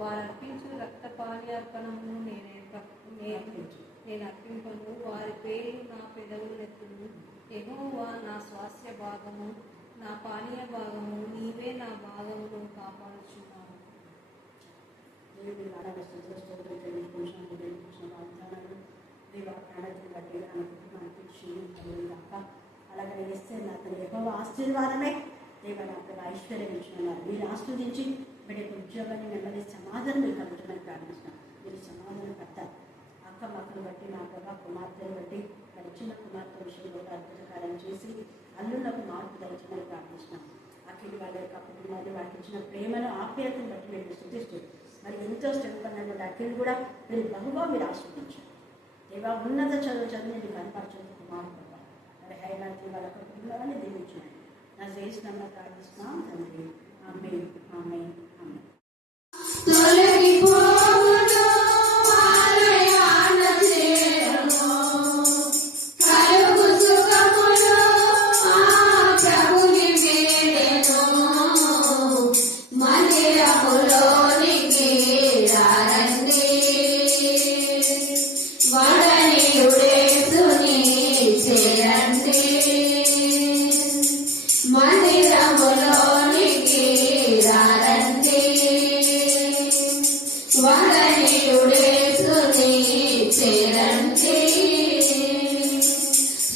వారు అర్పించు రక్తపానీయార్పణమును నేను అర్పింపను. వారి పేరు నా పెదవులెత్తును. యెహోవా నా స్వాస్థ్య భాగము, నా పానీయ భాగము, నీవే నా భాగమును కాపాడుచున్నావు. అలాగే వేస్తే నాకు యెహోవా ఆశీర్వాదమే దేవ నాకు ఐశ్వర్యం ఇచ్చినారు. మీరు ఆస్వాదించి బిడ్డకు ఉద్యోగాన్ని నెమ్మది సమాధానం మీరు కలుగుతుందని ప్రార్థిస్తున్నాను. మీరు సమాధానం పడతారు. అక్క మక్కలు బట్టి మా ప్రభా కుమార్తెను బట్టి మరి చిన్న కుమార్తె విషయంలో అద్భుతకారం చేసి అల్లులకు మార్పు దయచమని ప్రార్థిస్తున్నాను. అక్కడి వాళ్ళ యొక్క కుటుంబాన్ని వాళ్ళకి ఇచ్చిన ప్రేమను ఆప్యాయతను బట్టి మీరు స్థుతిస్తూ మరి ఎంతో శ్రమపడినటువంటి అక్కడిని కూడా మీరు బహుగా మీరు ఆస్వాదించారు. దేవా ఉన్నత చదువు నేను కనపరచండి కుమారు ప్రభా మరి హైదరాబాద్ వాళ్ళ కుటుంబాన్ని దీవించున్నాను. నా చేసినమ్మ ప్రార్థిస్తున్నాం తండ్రి. ఆమేన్ ఆమేన్ ఆమేన్.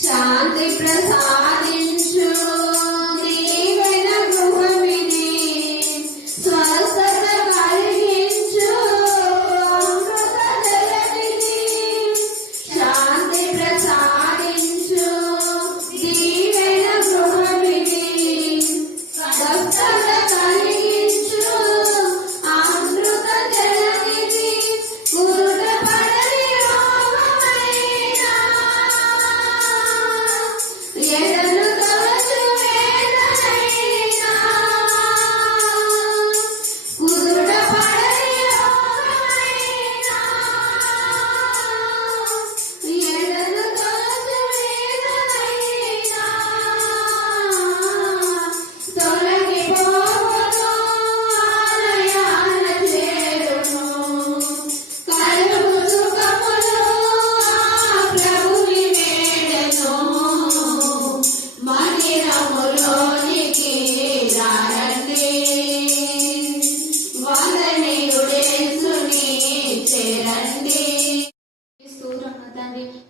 శాంతి ప్రసాదించు దీవెన గృహమిది, స్వస్థత కలిగించు అమృత జలనిధి. శాంతి ప్రసాదించు దీవెన గృహమిది, స్వస్థత కలిగించు అమృత జలనిధి.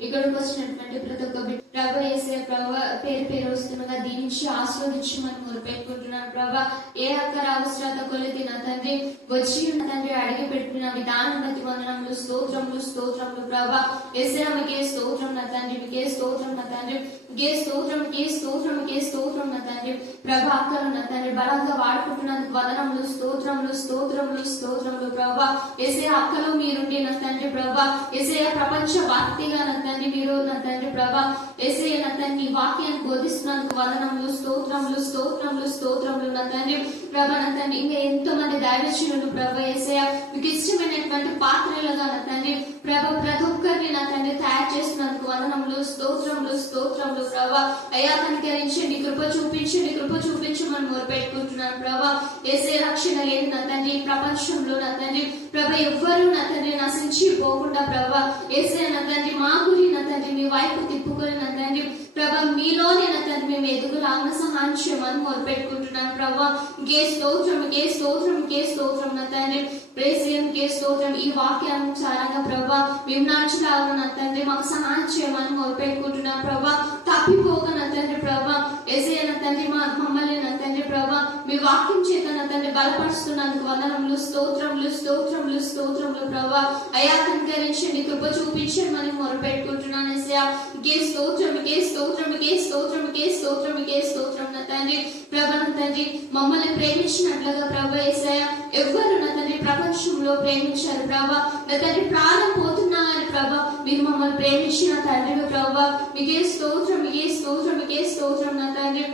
ఇక్కడికి వచ్చినటువంటి ప్రతి ఒక్క ప్రభా యేసయ్య ప్రభా పేరు పేరు వస్తుండగా దీవించి ఆస్వాదించి మనం మొదలుపెట్టుకుంటున్నాను. ప్రభా ఏ అక్కర అవసరత కొలిది నా తండ్రి వచ్చి ఉన్న తండ్రి అడిగి పెట్టిన విధానం బట్టి వందనములు స్తోత్రములు స్తోత్రములు. ప్రభా యేసయ్య మీకే స్తోత్రం నా తండ్రి, మీకే స్తోత్రం నా తండ్రి, మీకే స్తోత్రం, మీకే స్తోత్రం, మీకే స్తోత్రం నా తండ్రి. ప్రభా అక్కలు నా తండ్రి బలంగా వాడుకుంటున్నందుకు వదనములు స్తోత్రములు స్తోత్రములు స్తోత్రములు. ప్రభా యేసయ్య అక్కలు మీరుండి నా తండ్రి ప్రభా యేసయ్య ప్రపంచ వ్యాప్తిగా నా తండ్రి మీరు నా తండ్రి ప్రభా యేసయ్య నా తండ్రి వాక్యాన్ని బోధిస్తున్నందుకు వదనములు స్తోత్రములు స్తోత్రములు స్తోత్రములు నా తండ్రి ప్రభా. నా తండ్రి ఇంకా ఎంతో మంది దైవజనులు ప్రభా యేసయ్య మీకు ఇష్టమైనటువంటి పాత్రలుగా నా తండ్రి ప్రభా ప్రతి ఒక్కరిని నా తండ్రి తయారు చేస్తున్నందుకు వదనములు స్తోత్రములు స్తోత్రములు. ప్రభా అయ్యా కనికరించండి, కృప చూపించండి, కృప చూపించి మనం మొరపెట్టుకుంటున్నాను. ప్రభా యేసయ్య రక్షణ లేదు నా తండ్రి ప్రపంచంలో నా తండ్రి ప్రభా ఎవ్వరూ నా తండ్రి నశించి పోకుండా ప్రభా యేసయ్య నా తండ్రి మా గురి నా తండ్రి మీ వైపు తిప్పుకొని నా తండ్రి ప్రభా మీలోనే నా తండ్రి మేము ఎదుగులాగా సహాయం చేయమని మొదలుపెట్టుకుంటున్నాను. ప్రభా గే స్తోత్రం, గే స్తోత్రం, గే స్తోత్రం నా తండ్రి ప్రేసయం గే స్తోత్రం. ఈ వాక్యానుసారంగా ప్రభా మేము నడుచులాగా నా తండ్రి మాకు సహాయం చేయమని మొదలుపెట్టుకుంటున్నాను. ప్రభా తప్పిపోక నా తండ్రి ప్రభా యేసయ్య నా తండ్రి మమ్మల్ని నా తండ్రి ప్రభా మీ వాక్యం చేత నా తండ్రి బలపరుస్తున్నందుకు వందనములు స్తోత్రములు స్తోత్రములు స్తోత్రములు. ప్రభా అయా కనికరించండి, కృప చూపించండి మనం మొరపెట్టుకుంటున్నాను. యేసయ్య గే స్తోత్రం, గే స్తోత్రం, గే స్తోత్రం, గే స్తోత్రం, గే స్తోత్రం నా తండ్రి ప్రభా. నా తండ్రి మమ్మల్ని ప్రేమించినట్లుగా ప్రభా యేసయ్య ఎవ్వరు నా తండ్రి ప్రపంచంలో ప్రేమించారు ప్రభా. నా తండ్రి ప్రాణం పోతున్నా అని ప్రభా మీరు మమ్మల్ని ప్రేమించిన తండ్రి ప్రభా మీకే స్తోత్రం, మీకే స్తోత్రం, మీకే స్తోత్రం నా తండ్రి.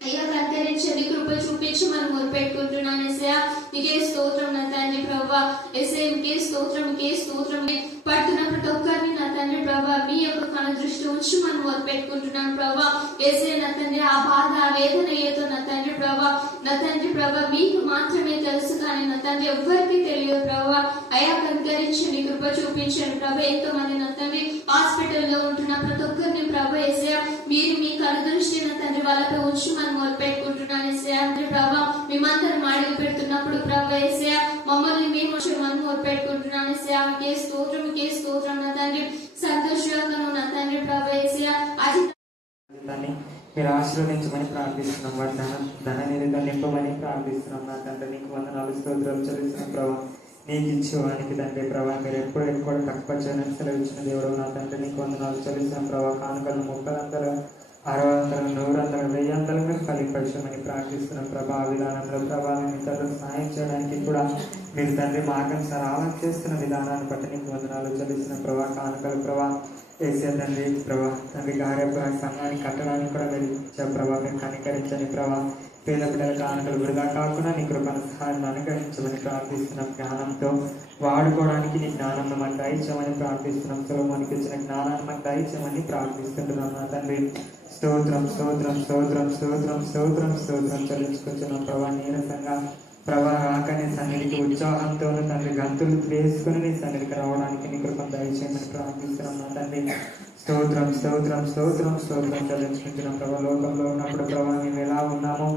అయ్యా కనికరించండి, కృప చూపించి మనం మొదలుపెట్టుకుంటున్నాను. యేసయ్య మీకే స్తోత్రం నా తండ్రి ప్రభా యేసయ్య మీకే స్తోత్రం, మీకే స్తోత్రం. పడుతున్న ప్రతి ఒక్కరిని నా తండ్రి ప్రభా మీ యొక్క కను దృష్టి ఉంచి మనం మొదలుపెట్టుకుంటున్నాను ప్రభా. యేసయ్య నా తండ్రి ఆ బాధ ఆ వేదన ఏదో నా తండ్రి ప్రభా, నా తండ్రి ప్రభా మీకు మాత్రమే తెలుసు, కానీ నా తండ్రి ఎవ్వరికి తెలియదు ప్రభా. అయా కనికరించండి, కృప చూపించండి ప్రభా. ఎంతో మంది నా తండ్రి హాస్పిటల్లో ఉంటున్న ప్రతి ఒక్కరిని ప్రభా యేసయ్య మీరు మీ కను దృష్టి నా తండ్రి వాళ్ళపై ఉంచి మనం మొదలుపెట్టుకుంటున్నాను యేసయ్య. ప్రభా మేమందరం అడిగి పెడుతున్నప్పుడు ప్రభా యేసయ్య మమ్మల్ని మేము మనం మొదలుపెట్టుకుంటున్నాను యేసయ్య. మీకే స్తోత్రం నా తండ్రి. సంతోషంగాను నా తండ్రి ప్రభా యేసయ్య దాన్ని మీరు ఆశీర్వదించమని ప్రార్థిస్తున్నాం. వారి ధన నిధిగా నింపమని ప్రార్థిస్తున్నాం. నా తండ్రి నీకు వందనాలు స్తోత్రాలు చెల్లిస్తున్నాం ప్రభావ. నీకు ఇచ్చేవానికి తండ్రి ప్రభావ మీరు ఎప్పుడు ఎక్కువ తక్కువ చేయడానికి సెలవిచ్చిన దేవుడు నా తండ్రి నీకు వందనాలు చెల్లిస్తున్నాం ప్రభావ. కానుకలు 30 60 100 1000 ఫలింపరచమని ప్రార్థిస్తున్నాం ప్రభా. ఆ విధానంలో ప్రభా మేము ఇతరులకు సహాయం చేయడానికి కూడా మీరు తండ్రి మార్గం సరళం చేస్తున్న విధానాన్ని బట్టి నీకు వందనాలు చెల్లిస్తున్న ప్రభా. కానుకలు ప్రభా వేసే తండ్రి ప్రభా తండ్రి సంఘాన్ని కట్టడానికి కూడా మీరు ఇచ్చే ప్రభా మీరు కనికరించని ప్రభా. పేద పిల్లల కానుకలు వృధా కాకుండా నీ కృపను సహాయాన్ని అనుగ్రహించమని ప్రార్థిస్తున్నాం. జ్ఞానంతో వాడుకోవడానికి నీ జ్ఞానాన్ని మాకు దయచేయమని ప్రార్థిస్తున్నాం. సొలొమోనుకి ఇచ్చిన జ్ఞానాన్ని మాకు దయచేయమని ప్రార్థిస్తుంటున్నాం. నా తండ్రి స్తోత్రం చెల్లించుకుంటున్నాం ప్రభా. నీరసంగా ప్రభా రాకనే సన్నిధికి ఉత్సాహంతోనూ తండ్రి గంతులు వేసుకుని నీ సన్నిధికి రావడానికి నీ కృపను దయచేయమని ప్రార్థిస్తున్నాం. నా తండ్రి స్తోత్రం చెల్లించుకుంటున్నాం ప్రభా. లోకంలో ఉన్నప్పుడు ప్రభా మేము ఎలా ఉన్నామో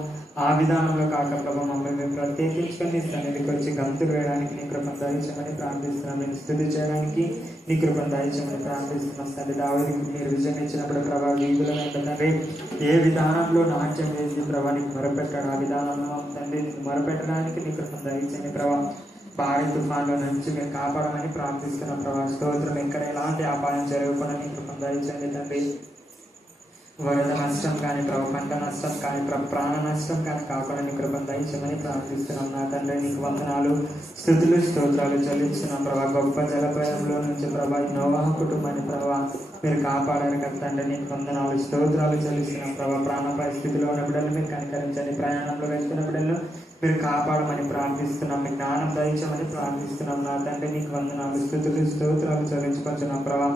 ఆ విధానంలో కాక ప్రభా మమ్మల్ని మేము ప్రత్యేకించుకొని నీ సన్నిధికి వచ్చి గంతులు వేయడానికి నీ కృపను దయచేయమని ప్రార్థిస్తున్నాం. నేను స్తుతి చేయడానికి నీ కృపను దయచేయమని ప్రార్థిస్తున్నాం. తండ్రి దావీదుకు మీరు విజయం ఇచ్చినప్పుడు ప్రభా వీధుల తండ్రి ఏ విధానంలో నాట్యం వేసి ప్రభా నీకు మొరపెట్టాడు ఆ విధానంలో తండ్రి నీకు మొరపెట్టడానికి నీ కృపను దయచేయని ప్రభా. భారీ తుఫాన్లో నుంచి మీరు కాపాడమని ప్రార్థిస్తున్నాం ప్రభా. స్తోత్రం ఎక్కడ ఎలాంటి అపాయం జరగకుండా నీ కృపను దయచేయండి తండ్రి. వరద నష్టం కానీ ప్రభు పంట నష్టం కానీ ప్రాణ నష్టం కానీ కాకుండా నీ కృపను దయచేయమని ప్రార్థిస్తున్నాం. నా తండ్రి నీకు వందనాలు స్తోత్రాలు చెల్లిస్తున్నాం ప్రభా. గొప్ప జలపాయంలో నుంచి ప్రభా నోవాహు కుటుంబాన్ని ప్రభా మీరు కాపాడారు కదా తండ్రి నీకు వందనాలు స్తోత్రాలు చెల్లిస్తున్నాం ప్రభా. ప్రాణపాయ స్థితిలో ఉన్న బిడ్డలు మీరు కనికరించండి. ప్రయాణంలో వెళ్తున్న బిడ్డలు మీరు కాపాడమని ప్రార్థిస్తున్నాం. మీ జ్ఞానం దయచేయమని ప్రార్థిస్తున్నాం. నా తండ్రి నీకు వందనాలు స్తోత్రాలు చెల్లించుకుంటున్నాం ప్రభా.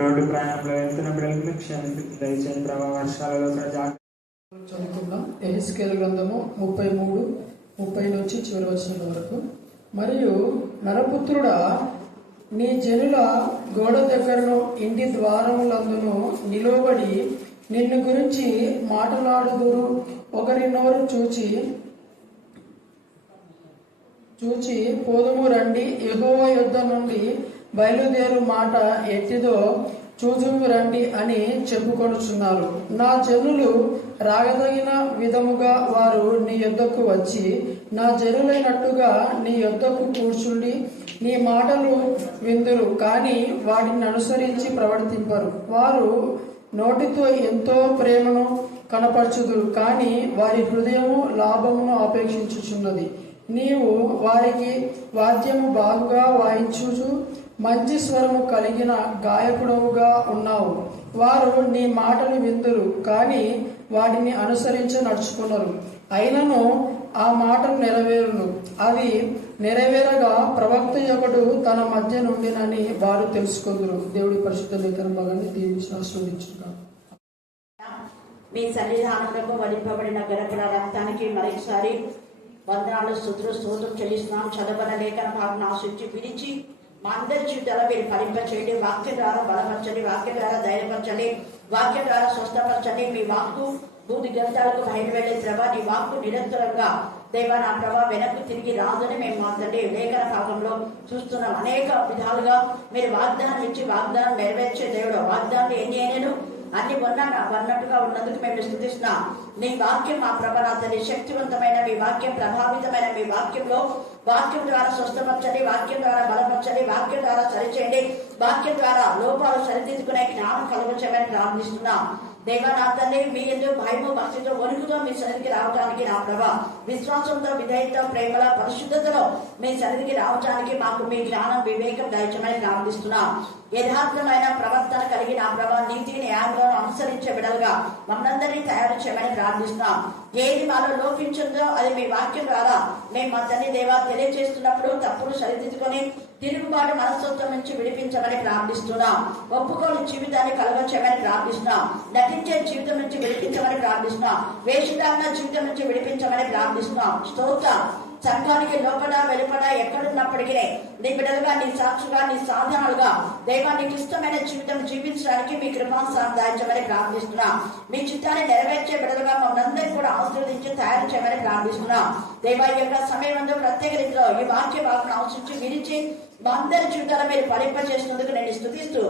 రోడ్డు ప్రయాణంలో వెళ్తున్న బిడ్డలకు మీరు క్షమించి దయచేయండి ప్రభా. వర్షాలలో చదువుకుందాం. యెహెజ్కేలు గ్రంథము 33:30 నుంచి చివరి వచనం వరకు. మరియు నరపుత్రుడా నీ జనుల గోడ దగ్గరను ఇంటి ద్వారములందును నిలువబడి నిన్ను గురించి మాట్లాడుదురు. ఒకరి నోరు చూచి పోదుము రండి, యెహోవా యొద్ద నుండి బయలుదేరు మాట ఎట్టిదో చూచుము రండి అని చెప్పుకొనుచున్నారు. నా జనులు రాగదగిన విధముగా వారు నీ యొద్దకు వచ్చి నా జనులైనట్టుగా నీ యొద్దకు కూర్చుండి నీ మాటలు విందురు, కానీ వాటిని అనుసరించి ప్రవర్తింపరు. వారు నోటితో ఎంతో ప్రేమను కనపరచుదురు, కానీ వారి హృదయము లాభమును అపేక్షించుచున్నది. నీవు వారికి వాద్యము బాగుగా వాయించుచు మంచి స్వరము కలిగిన గాయకుడవుగా ఉన్నావు. వారు నీ మాటలు విందురు, కానీ వాటిని అనుసరించి నడుచుకున్నారు. అయినను ఆ మాటలు నెరవేరును. అది నెరవేరగా ప్రవక్త ఒకడు తన మధ్య నుండినని వారు తెలుసుకుందరు. దేవుడి పరిశుద్ధ లేఖన భాగాన్ని దీవించి ఆస్వాదించుగా. మీ సన్నిధానంలో వడింపబడిన గణపడ రక్తానికి మరొకసారి వందనాలు స్తోత్రం చెల్లిస్తున్నాం. చదవన లేఖన భాగం ఆశించి పిలిచి మా అందరి జీవితాల మీరు ఫలింపచేయండి. వాక్యం ద్వారా బలపరచండి, వాక్యం ద్వారా ధైర్యపరచండి, వాక్యం ద్వారా స్వస్థపరచండి. మీ వాక్కు భూమి గ్రంథాలకు బయట వెళ్ళే ప్రభా నీ వాక్కు నిరంతరంగా దేవా నా ప్రభా వెనక్కు తిరిగి రాదని మేము మా తండ్రి లేఖన భాగంలో చూస్తున్నాం. అనేక విధాలుగా మీరు వాగ్దానం ఇచ్చి వాగ్దానం నెరవేర్చే దేవుడు. వాగ్దానం ఎన్ని అయినను అన్ని వన్నట్టుగా ఉన్నందుకు మేము స్తుతిస్తున్నాం. నీ వాక్యం మా ప్రభ నా తండ్రి శక్తివంతమైన మీ వాక్యం, ప్రభావితమైన మీ వాక్యంలో వాక్యం ద్వారా స్వస్థపరచండి, వాక్యం ద్వారా బలపరచండి, వాక్యం ద్వారా సరిచేయండి, వాక్యం ద్వారా లోపాలు సరిదిద్దుకునే జ్ఞానం కలుగచేయమని ప్రార్థిస్తున్నాం. దేవా నా తండ్రి మీ ఎందుకు భయము భక్తితో వణుకుతో మీ సన్నిధికి రావడానికి నా ప్రభా విశ్వాసంతో విధేయత ప్రేమల పరిశుద్ధతలో మీ సన్నిధికి రావడానికి మాకు మీ జ్ఞానం వివేకం దయచేయమని ప్రార్థిస్తున్నాం. యథార్థమైన ప్రవర్తన కలిగి నా ప్రభా నీతిని న్యాయంలో అనుసరించే బిడ్డలుగా మనందరినీ తయారు చేయమని ప్రార్థిస్తున్నాం. ఏది మాలో లోపించిందో అది మీ వాక్యం ద్వారా మేము మా తండ్రి దేవా తెలియజేస్తున్నప్పుడు తప్పులు సరిదిద్దుకొని తిరుగుబాటు మనస్తత్వం నుంచి విడిపించమని ప్రార్థిస్తున్నాం. ఒప్పుకోని జీవితాన్ని కలగొచ్చమని ప్రార్థిస్తున్నాం. నటించే జీవితం నుంచి విడిపించమని ప్రార్థిస్తున్నాం. వేషధారణ జీవితం నుంచి విడిపించమని ప్రార్థిస్తున్నాం. స్తోత్రం. సంఘానికి లోపల వెలుపల ఎక్కడున్నప్పటికీ నీ బిడ్డలుగా, నీ సాక్షుగా, నీ సాధనాలుగా దైవా నీకు ఇష్టమైన జీవితం జీవించడానికి మీ కృపను సాధించమని ప్రార్థిస్తున్నాం. మీ చిత్తాన్ని నెరవేర్చే బిడ్డలుగా మమ్మల్ని కూడా ఆశీర్వదించి తయారు చేయమని ప్రార్థిస్తున్నాం. దైవా ఈ యొక్క సమయం ప్రత్యేక రీతిలో ఈ వాక్య భావన ఆశించి విరిచి మా అందరి జీవితాల మీరు ఫలింపజేసినందుకు నేను స్తుతిస్తూ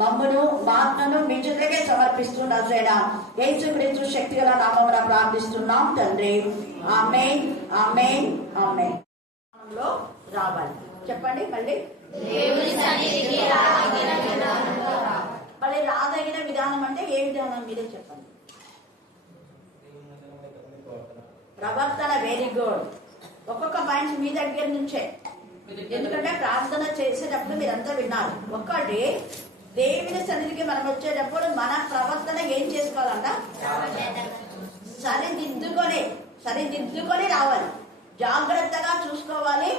మమ్మను మా ఆత్మను మీ చేతులకే సమర్పిస్తూ నజరేనా యేసుక్రీస్తు శక్తిగల నామమున ప్రార్థిస్తున్నాం తండ్రి. ఆమేన్, ఆమేన్, ఆమేన్. రావాలి చెప్పండి మళ్ళీ. మళ్ళీ రాదగిన విధానం అంటే ఏ విధానం మీరే చెప్పండి. ప్రవర్తన. Very good. ఒక్కొక్క పాయింట్స్ మీ దగ్గర నుంచే, ఎందుకంటే ప్రార్థన చేసేటప్పుడు మీరంతా విన్నారు. ఒక్కటి, దేవుని సన్నిధికి మనం వచ్చేటప్పుడు మన ప్రవర్తన ఏం చేసుకోవాలంట? సరిదిద్దుకొని రావాలి. జాగ్రత్తగా చూసుకోవాలి.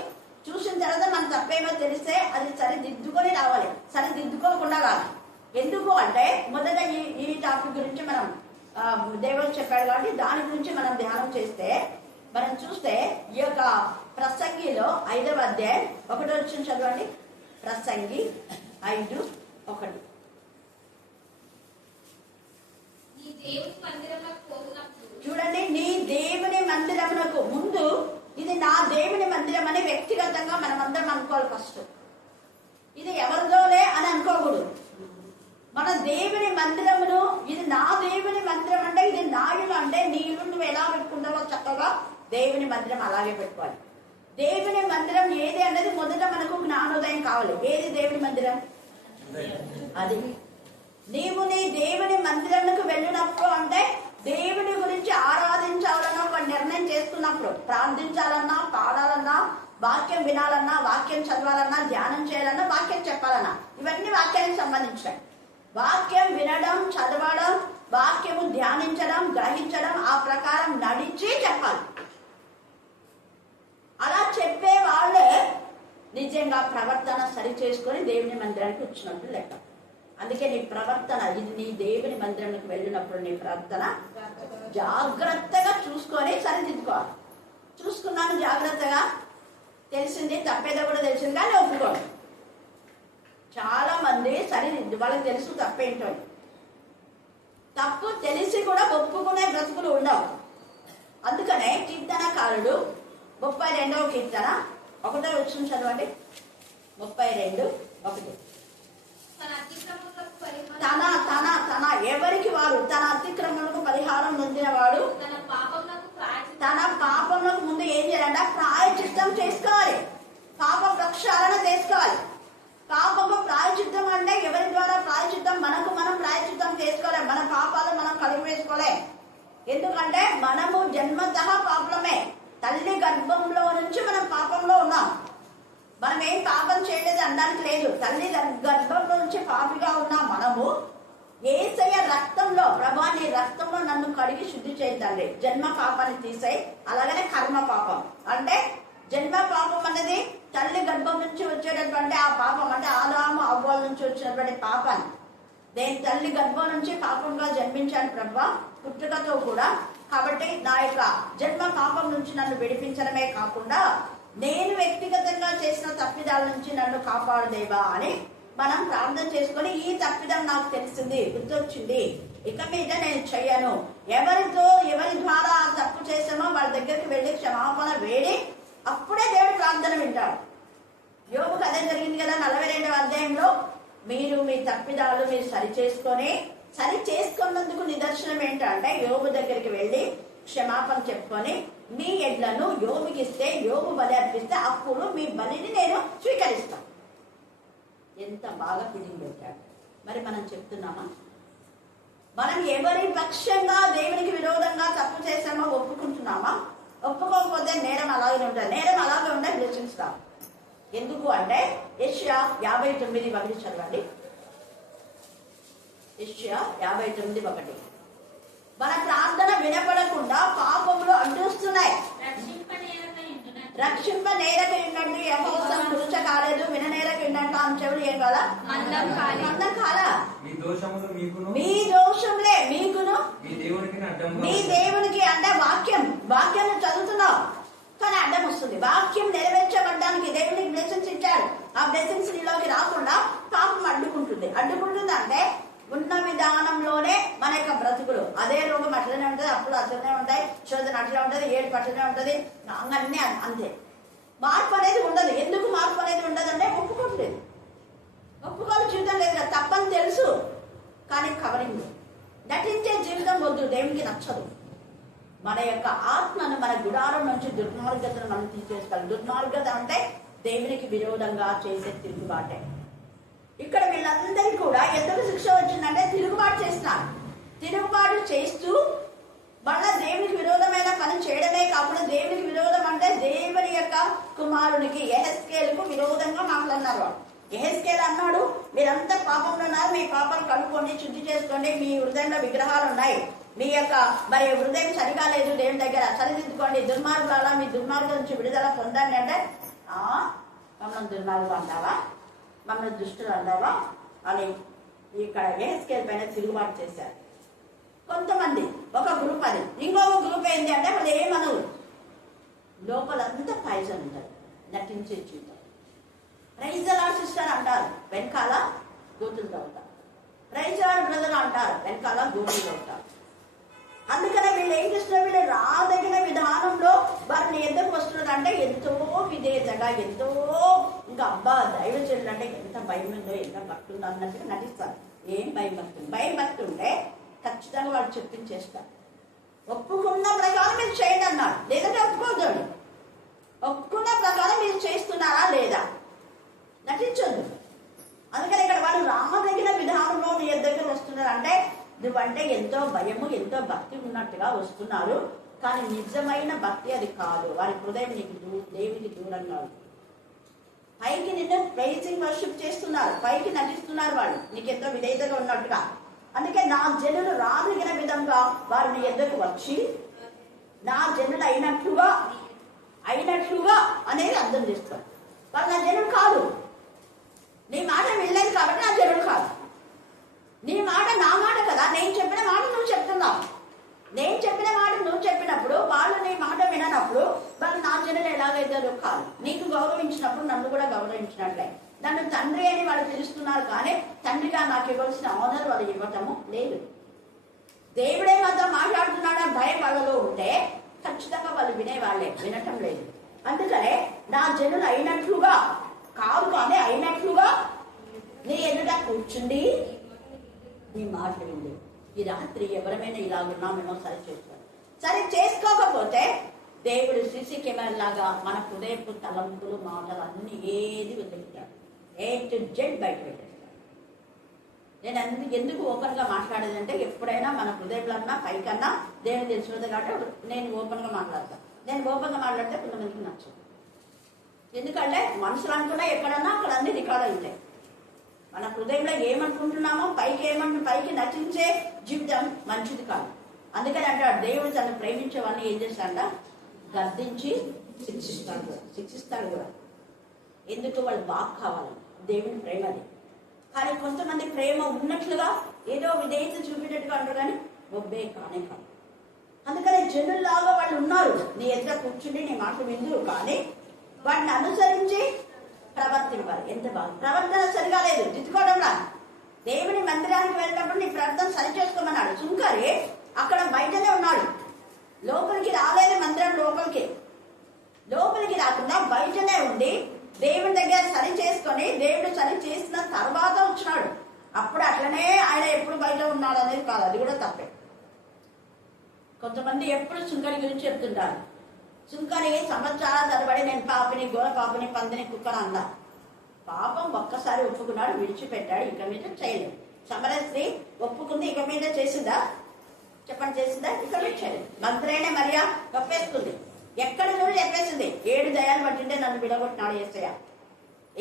చూసిన తర్వాత మన తప్పేమో తెలిస్తే అది సరిదిద్దుకొని రావాలి, సరిదిద్దుకోకుండా కాదు. ఎందుకు అంటే మొదట ఈ టాపిక్ గురించి మనం దేవుడు చెప్పాడు కాబట్టి దాని గురించి మనం ధ్యానం చేస్తే మనం చూస్తే ఈ యొక్క ప్రసంగిలో 5వ అధ్యాయం 1వ వచనం చదవండి. ప్రసంగి 5:1. చూడండి, నీ దేవుని మందిరమునకు ముందు ఇది నా దేవుని మందిరం అని వ్యక్తిగతంగా మనమందరం అనుకోవాలి. ఫస్ట్ ఇది ఎవరిదోలే అని అనుకోకూడదు. మన దేవుని మందిరమును, ఇది నా దేవుని మందిరం అంటే ఇది నా ఇల్లు అంటే నీ ఇల్లు నువ్వు ఎలా పెట్టుకుంటావో చక్కగా దేవుని మందిరం అలాగే పెట్టుకోవాలి. దేవుని మందిరం ఏది అనేది మొదట మనకు జ్ఞానోదయం కావాలి. ఏది దేవుని మందిరం? అది నీవు నీ దేవుని మందిరంకు వెళ్ళినప్పుడు అంటే దేవుని గురించి ఆరాధించాలన్నా ఒక నిర్ణయం చేసుకున్నప్పుడు, ప్రార్థించాలన్నా, పాడాలన్నా, వాక్యం వినాలన్నా, వాక్యం చదవాలన్నా, ధ్యానం చేయాలన్నా, వాక్యం చెప్పాలన్నా, ఇవన్నీ వాక్యానికి సంబంధించినవి. వాక్యం వినడం, చదవడం, వాక్యము ధ్యానించడం, గ్రహించడం, ఆ ప్రకారం నడిచి చెప్పాలి. అలా చెప్పే వాళ్ళే నిజంగా ప్రవర్తన సరి చేసుకొని దేవుని మందిరానికి వచ్చినట్టు లెక్క. అందుకే నీ ప్రవర్తన, ఇది నీ దేవుని మందిరానికి వెళ్ళినప్పుడు నీ ప్రవర్తన జాగ్రత్తగా చూసుకొని సరిదిద్దుకోవాలి. చూసుకున్నాను జాగ్రత్తగా, తెలిసింది, తప్పేదో కూడా తెలిసింది కానీ ఒప్పుకోండి. చాలా మంది సరిదిద్దు, వాళ్ళకి తెలుసు తప్పేంటో. తప్పు తెలిసి కూడా ఒప్పుకునే బ్రతుకులు ఉండవు. అందుకనే కీర్తనకారుడు 32వ కీర్తన 1వ వచనం చదవండి. 32:1. తన ఎవరికి వారు తన అతిక్రమణకు పరిహారం నొందినవాడు తన పాపములకు ముందు ఏం చేయాలంట? ప్రాయచిత్తం చేసుకోవాలి. పాప ప్రక్షాళన చేసుకోవాలి. పాపము ప్రాయచిత్తం అంటే ఎవరి ద్వారా ప్రాయచిత్తం? మనకు మనం ప్రాయచిత్తం చేసుకోలే. మన పాపాలు మనం కడిగి వేసుకోలే. ఎందుకంటే మనము జన్మతః పాపలమే. తల్లి గర్భంలో నుంచి మనం పాపంలో ఉన్నాం. మనం ఏం పాపం చేయలేదు అనడానికి లేదు. తల్లి గర్భంలో నుంచి పాపిగా ఉన్నాం మనము. యేసయ్య రక్తంలో, ప్రభా నీ రక్తంలో నన్ను కడిగి శుద్ధి చేయండి. జన్మ పాపాన్ని తీసేయి. అలాగనే కర్మ పాపం అంటే, జన్మ పాపం అనేది తల్లి గర్భం నుంచి వచ్చేటటువంటి ఆ పాపం అంటే ఆదాము అవ్వల నుంచి వచ్చినటువంటి పాపాన్ని. నేను తల్లి గర్భం నుంచి పాపంగా జన్మించాను ప్రభా, పుట్టుకతో కూడా. కాబట్టి నా యొక్క జన్మ పాపం నుంచి నన్ను విడిపించడమే కాకుండా నేను వ్యక్తిగతంగా చేసిన తప్పిదాల నుంచి నన్ను కాపాడు దేవా అని మనం ప్రార్థన చేసుకొని, ఈ తప్పిదం నాకు తెలిసింది, గుర్తొచ్చింది, ఇక మీద నేను చెయ్యను. ఎవరి ద్వారా తప్పు చేసామో వాళ్ళ దగ్గరికి వెళ్ళి క్షమాపణ వేడి, అప్పుడే దేవుడు ప్రార్థన వింటాడు. యోబుకు అదే జరిగింది కదా 42వ అధ్యాయంలో. మీరు మీ తప్పిదాలు మీరు సరి చేసుకున్నందుకు నిదర్శనం ఏంటంటే, యోబు దగ్గరికి వెళ్ళి క్షమాపణ చెప్పుకొని మీ ఎడ్లను యోబుకి ఇస్తే, యోబు బలి అర్పిస్తే అప్పుడు మీ బలిని నేను స్వీకరిస్తాను. ఎంత బాగా ఫీలింగ్ పెట్టాడు. మరి మనం చెప్తున్నామా? మనం ఎవరి పక్షంగా దేవునికి విరోధంగా తప్పు చేసామో ఒప్పుకుంటున్నామా? ఒప్పుకోకపోతే నేరం అలాగే ఉంటుంది. నేరం అలాగే ఉంటే బ్లెస్సింగ్స్ రావు. ఎందుకు అంటే యెషయా 59:1 చదవండి. యెషయా 59:1. మన ప్రార్థన వినపడకుండా పాపములు అడ్డొస్తున్నాయి. రక్షింప నేరక ఉన్నట్టు యెహోవా కృష కాలేదు, విననే ఏం కాదా? మందం కాలే. మందం కాదా? మీ దోషములు మీకును మీ దోషంలే మీకును మీ దేవునికి అడ్డం మీ దేవునికి అంటే వాక్యం చదువుతున్నావు కానీ అడ్డం వస్తుంది. వాక్యం నెరవేర్చబడ్డానికి దేవునికి బ్లెస్సింగ్స్ ఇచ్చాడు. ఆ బ్లెస్సింగ్స్ నీలోకి రాకుండా పాపం అడ్డుకుంటుంది అంటే ఉన్న విధానంలోనే మన యొక్క బ్రతుకులు అదే రోగం అట్లనే ఉంటుంది, అప్పుడు అట్లనే ఉంటాయి, శోధన అట్లనే ఉంటుంది, ఏడుపు అట్లనే ఉంటుంది, అన్నీ అంతే. మార్పు అనేది ఉండదు. ఎందుకు మార్పు అనేది ఉండదు అంటే ఒప్పుకోవట్లేదు. ఒప్పుకోని జీవితం లేదు కదా, తప్పని తెలుసు కానీ కవరింగ్. నటించే జీవితం వద్దు, దేవునికి నచ్చదు. మన యొక్క ఆత్మను మన గుడారం నుంచి దుర్మార్గతను మనం తీసేసుకోవాలి. దుర్మార్గత అంటే దేవునికి విరోధంగా చేసే తిరుగుబాటే. ఇక్కడ వీళ్ళందరికీ కూడా ఎందుకు శిక్ష వచ్చిందంటే తిరుగుబాటు చేస్తున్నారు. తిరుగుబాటు చేస్తూ మళ్ళా దేవునికి విరోధమైన పని చేయడమే కాకుండా దేవునికి విరోధం అంటే దేవుని యొక్క కుమారునికి యెహెజ్కేలుకు విరోధంగా మాట్లాడినారు. యెహెజ్కేలు అన్నాడు, మీరంతా పాపంలో ఉన్నారు, మీ పాపాలు కడుక్కోండి, శుద్ధి చేసుకోండి, మీ హృదయంలో విగ్రహాలు ఉన్నాయి, మీ యొక్క మరి హృదయం సరిగా లేదు, దేవుని దగ్గర సరిదిద్దుకోండి, దుర్మార్గుల మీ దుర్మార్గం నుంచి విడుదల పొందండి అంటే మమ్మల్ని దుర్మార్గులు అంటావా, మమ్మల్ని దుష్టులు అంటావా అని ఇక్కడ యెహెజ్కేలు పైన తిరుగుబాటు చేశారు కొంతమంది. ఒక గ్రూప్ అది. ఇంకొక గ్రూప్ ఏంటి అంటే వాళ్ళు ఏమనవు, లోపలంతా పాయిజన్ ఉంటారు, నటించే జీవితం. ప్రైజ్ ద లార్డ్ సిస్టర్ అంటారు, వెనకాల గోతులు తవ్వుతారు. ప్రైజ్ ద లార్డ్ బ్రదర్ అంటారు, వెనకాల గోతులు తవ్వుతారు. అందుకనే వీళ్ళు ఏం చేస్తున్నారు, వీళ్ళు రాదగిన విధానంలో వారిని ఎందుకు వస్తున్నారు అంటే ఎంతో విధేయతగా, ఎంతో ఇంకా అబ్బా దైవజనులు అంటే ఎంత భయం ఉందో, ఎంత భక్తి ఉందో అన్నట్టుగా నటిస్తారు. ఏం భయం భక్తి? భయం భక్తి ఉంటే ఖచ్చితంగా వాళ్ళు చెప్పించేస్తారు. ఒప్పుకున్న ప్రకారం మీరు చేయండి అన్నాడు, లేదంటే ఒప్పుకోవద్దు. ఒప్పుకున్న ప్రకారం మీరు చేస్తున్నారా లేదా, నటించొద్దు. అందుకని ఇక్కడ వాళ్ళు రామదగిన విధానంలో నీ దగ్గర వస్తున్నారు అంటే నువ్వంటే ఎంతో భయము, ఎంతో భక్తి ఉన్నట్టుగా వస్తున్నారు, కానీ నిజమైన భక్తి అది కాదు. వారి హృదయం నీకు దేవునికి దూరంగా ఉంది. పైకి నిన్ను ప్రైజింగ్ వర్షిప్ చేస్తున్నారు, పైకి నటిస్తున్నారు, వాళ్ళు నీకెంతో విధేయతగా ఉన్నట్టుగా. అందుకే నా జనులు రాదగిన విధంగా వారిని ఎదురు వచ్చి నా జనులు అయినట్లుగా అనేది అర్థం చేస్తారు. వాళ్ళు నా జనులు కాదు, నీ మాట వినలేదు కాబట్టి నా జనులు కాదు. నీ మాట నా మాట కదా, నేను చెప్పిన మాట నువ్వు చెప్తున్నావు. నేను చెప్పిన మాట నువ్వు చెప్పినప్పుడు వాళ్ళు నీ మాట విననప్పుడు వాళ్ళు నా జనులు ఎలాగైతే కాదు. నీకు గౌరవించినప్పుడు నన్ను కూడా గౌరవించినట్లే. నన్ను తండ్రి అని వాళ్ళు పిలుస్తున్నారు కానీ తండ్రిగా నాకు ఇవ్వాల్సిన ఆనర్ వాళ్ళు ఇవ్వటము లేదు. దేవుడే మాత్రం మాట్లాడుతున్నాడా భయం వాళ్ళలో ఉంటే ఖచ్చితంగా వాళ్ళు వినేవాళ్ళే, వినటం లేదు. అందుకనే నా జనులు అయినట్లుగా కాదు కానీ అయినట్లుగా నీ ఎదుట కూర్చుండి నీ మాట వింది. ఈ రాత్రి ఎవరమైనా ఇలా ఉన్నామేమో సరి చేస్తాడు. సరి చేసుకోకపోతే దేవుడు సీసీ కెమెరా లాగా మన హృదయపు తలంపులు మాటలు అన్ని ఏది వదిలిపెట్టాడు, A to Z బయట పెట్టేస్తాడు. నేను ఎందుకు ఓపెన్గా మాట్లాడేదంటే ఎప్పుడైనా మన హృదయంలో పైకన్నా దేవుని తెలిసినది కాబట్టి నేను ఓపెన్గా మాట్లాడతాను. నేను ఓపెన్గా మాట్లాడితే కొంతమందికి నచ్చదు. ఎందుకంటే మనుషులు అనుకున్నా ఎక్కడన్నా అక్కడ అన్ని రికార్డ్ అవుతాయి. మన హృదయంలో ఏమనుకుంటున్నామో పైకి నటించే జీవితం మంచిది కాదు. అందుకని అంటాడు దేవుడు తను ప్రేమించే వాళ్ళని ఏం చేస్తాడ గద్దించి శిక్షిస్తాడు కూడా. ఎందుకు వాళ్ళు బాగా కావాలి, దేవుని ప్రేమది. కానీ కొంతమంది ప్రేమ ఉన్నట్లుగా ఏదో విధేయత చూపేటట్టుగా అంటారు కానీ ఒబ్బే కానే కాదు. అందుకని జనుల్లాగా వాళ్ళు ఉన్నారు, నీ ఎదుట కూర్చుని నీ మాట విందురు కానీ వాటిని అనుసరించి ప్రవర్తింపాలి. ఎంత బాగా ప్రవర్తన సరిగా లేదు, తిట్టుకోవడంలా. దేవుని మందిరానికి వెళ్ళినప్పుడు నీ ప్రవర్తన సరి చేసుకోమన్నాడు. సుంకరి అక్కడ బయటనే ఉన్నాడు, లోపలికి రాలేదు. మందిరం లోపలికి రాకుండా బయటనే ఉండి దేవుని దగ్గర సరి చేసుకొని దేవుడు సరి చేసిన తర్వాత వచ్చినాడు. అప్పుడు అట్లనే ఆయన ఎప్పుడు బయట ఉన్నాడు అనేది కాదు, అది కూడా తప్పే. కొంతమంది ఎప్పుడు సుంకరి గురించి చెప్తుంటారు. సుంకరి సంవత్సరాల తరబడి నేను పాపిని, గోర పాపిని, పందిని, కుక్కను అన్నా. పాపం ఒక్కసారి ఒప్పుకున్నాడు, విడిచిపెట్టాడు, ఇక మీద చేయలేదు. సమర స్త్రీ ఒప్పుకుంది, ఇక మీద చేసిందా చెప్పండి, చేసిందా? ఇక మీద చేయలేదు. మంత్రైన మరియా ఒప్పేసుకుంది, ఎక్కడ చూడు చెప్పేసింది. 7 దయాలు పట్టింటే నన్ను విడగొట్టినాడు యేసయ్య,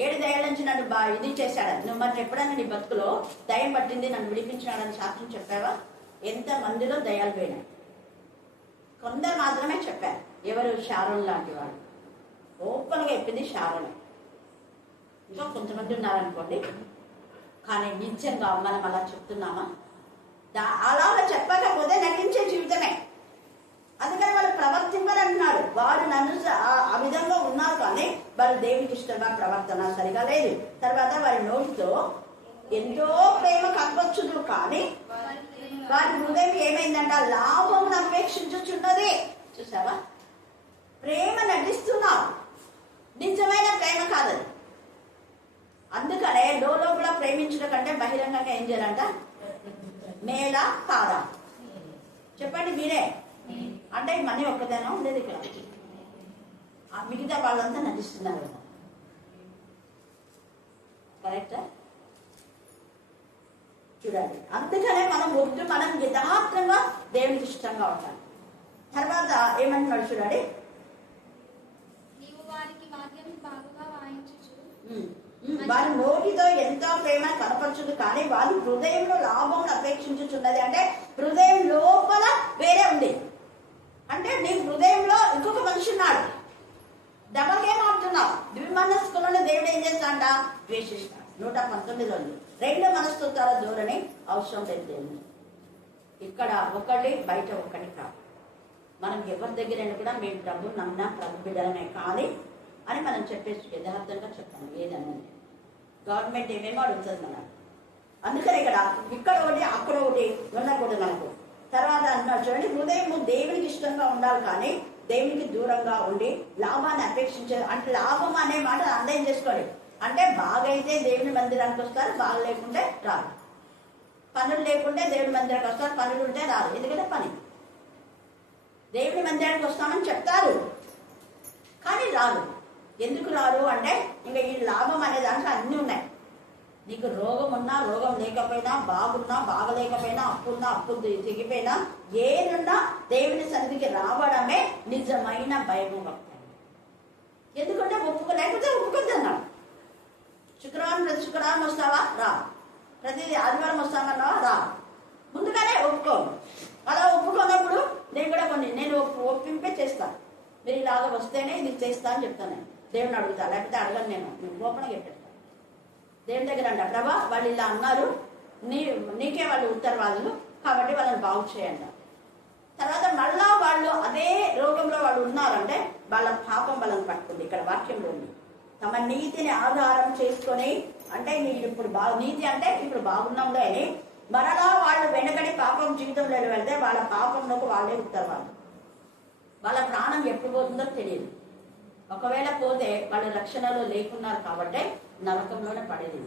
7 దయాల నుంచి నన్ను ఇది చేశాడు. నువ్వు మరి ఎప్పుడన్నా నీ బతుకులో దయం పట్టింది నన్ను విడిపించినాడని సాక్ష్యం చెప్పావా? ఎంత మందిలో దయాలు పోయినాయి, కొందరు మాత్రమే చెప్పారు. ఎవరు? షారోన్ లాంటి వాడు ఓపెన్గా చెప్పింది షారోన్. ఇంకా కొంతమంది ఉన్నారనుకోండి, కానీ నిజంగా మనం అలా చెప్తున్నామా? అలా చెప్పకపోతే నటించే జీవితమే. అందుకని వాళ్ళు ప్రవర్తింపరంటున్నాడు. వాడు నన్ను ఆ విధంగా ఉన్నారు, కానీ వారు దేవునికి ఇష్టంగా ప్రవర్తన సరిగా లేదు. తర్వాత వారి నోటితో ఎంతో ప్రేమ కనపరచుదు, కానీ వారి హృదయం ఏమైందంట? లాభం అపేక్షించుచున్నది. చూసావా? ప్రేమ నటిస్తున్నావు, నిజమైన ప్రేమ కాదది. అందుకనే లోపల ప్రేమించడం కంటే బహిరంగంగా ఏం చేయాలంట? మేలా కాదా? చెప్పండి మీరే. అంటే మనీ ఒక్కదేనా ఉండేది ఇక్కడ? మిగతా వాళ్ళంతా నటిస్తున్నారు, కరెక్టా? చూడండి, అందుకనే మనం వద్దు, మనం యథార్థంగా దేవునికి ఇష్టంగా ఉండాలి. తర్వాత ఏమంటున్నాడు చూడండి, వారి నోటితో ఎంతో ప్రేమ కనపరచుదు, కానీ వారి హృదయంలో లాభం అపేక్షించుచున్నది. అంటే హృదయం లోపల వేరే ఉంది. అంటే నీ హృదయంలో ఇంకొక మనిషి ఉన్నాడు. డబల్ గేమ్ ఆడుతున్నావు. ద్విమనస్కులను దేవుడు ఏం చేస్తాడంట? ద్వేషిస్తాడు. 119 ఉంది. 2 మనస్తత్వాల ధోరణి అవసరం లేదు దేవుడు. ఇక్కడ ఒకటి, బయట ఒకటి కాదు. మనం ఎవరి దగ్గరైనా కూడా మేము ప్రభు నమ్మినా ప్రభు బిడ్డలమే కానీ అని మనం చెప్పేసి యథార్థంగా చెప్పాలి. ఏదన్నా గవర్నమెంట్ ఏమేమో అడుగుతుంది మనం. అందుకని ఇక్కడ ఒకటి అక్కడ ఒకటి ఉండకూడదు మనకు. తర్వాత అన్నాడు చూడండి, హృదయము దేవునికి ఇష్టంగా ఉండాలి, కానీ దేవునికి దూరంగా ఉండి లాభాన్ని అపేక్షించే. అంటే లాభం అనే మాట అర్థం చేసుకోండి. అంటే బాగైతే దేవుని మందిరానికి వస్తారు, బాగా లేకుంటే రారు. పనులు లేకుంటే దేవుని మందిరానికి వస్తారు, పనులు ఉంటే రారు. ఎందుకంటే పని. దేవుని మందిరానికి వస్తామని చెప్తారు కానీ రారు. ఎందుకు రారు అంటే ఇంకా ఈ లాభం అనే దాంట్లో అన్నీ ఉన్నాయి. నీకు రోగం ఉన్నా, రోగం లేకపోయినా, బాగున్నా, బాగలేకపోయినా, అప్పున్నా, అప్పు తెగిపోయినా, ఏదున్నా దేవుని సన్నిధికి రావడమే నిజమైన భయము భక్తి. ఎందుకంటే లేకపోతే ఒప్పుకుంటున్నాడు. శుక్రవారం ప్రతి శుక్రవారం వస్తావా? రా. ప్రతి ఆదివారం వస్తామన్నావా? రా. ముందుగానే ఒప్పుకో. అలా ఒప్పుకున్నప్పుడు నేను కూడా నేను ఒప్పింపే చేస్తాను. మీరు ఇలాగ వస్తేనే ఇది చేస్తా అని చెప్తాను. దేవుని అడుగుతా, లేకపోతే అడగను. నేను ఓపెన్గా చెప్పేస్తాను. దేవుని దగ్గర అంట, ప్రభా వాళ్ళు ఇలా అన్నారు, నీకే వాళ్ళు ఉత్తరవాదులు, కాబట్టి వాళ్ళని బాగు చేయండి. తర్వాత మళ్ళా వాళ్ళు అదే రోగంలో వాళ్ళు ఉన్నారంటే వాళ్ళ పాపం వాళ్ళని పట్టుకుంది. ఇక్కడ వాక్యంలో ఉంది, తమ నీతిని ఆధారం చేసుకొని. అంటే ఇప్పుడు నీతి అంటే ఇప్పుడు బాగున్నాంలే అని మరలా వాళ్ళు వెనకడి పాపం జీవితంలో వెళ్తే వాళ్ళ పాపంలోకి వాళ్ళే ఉత్తరవాదు. వాళ్ళ ప్రాణం ఎప్పుడు పోతుందో తెలియదు. ఒకవేళ పోతే వాళ్ళు రక్షణలో లేకున్నారు కాబట్టి నరకంలోనే పడేది.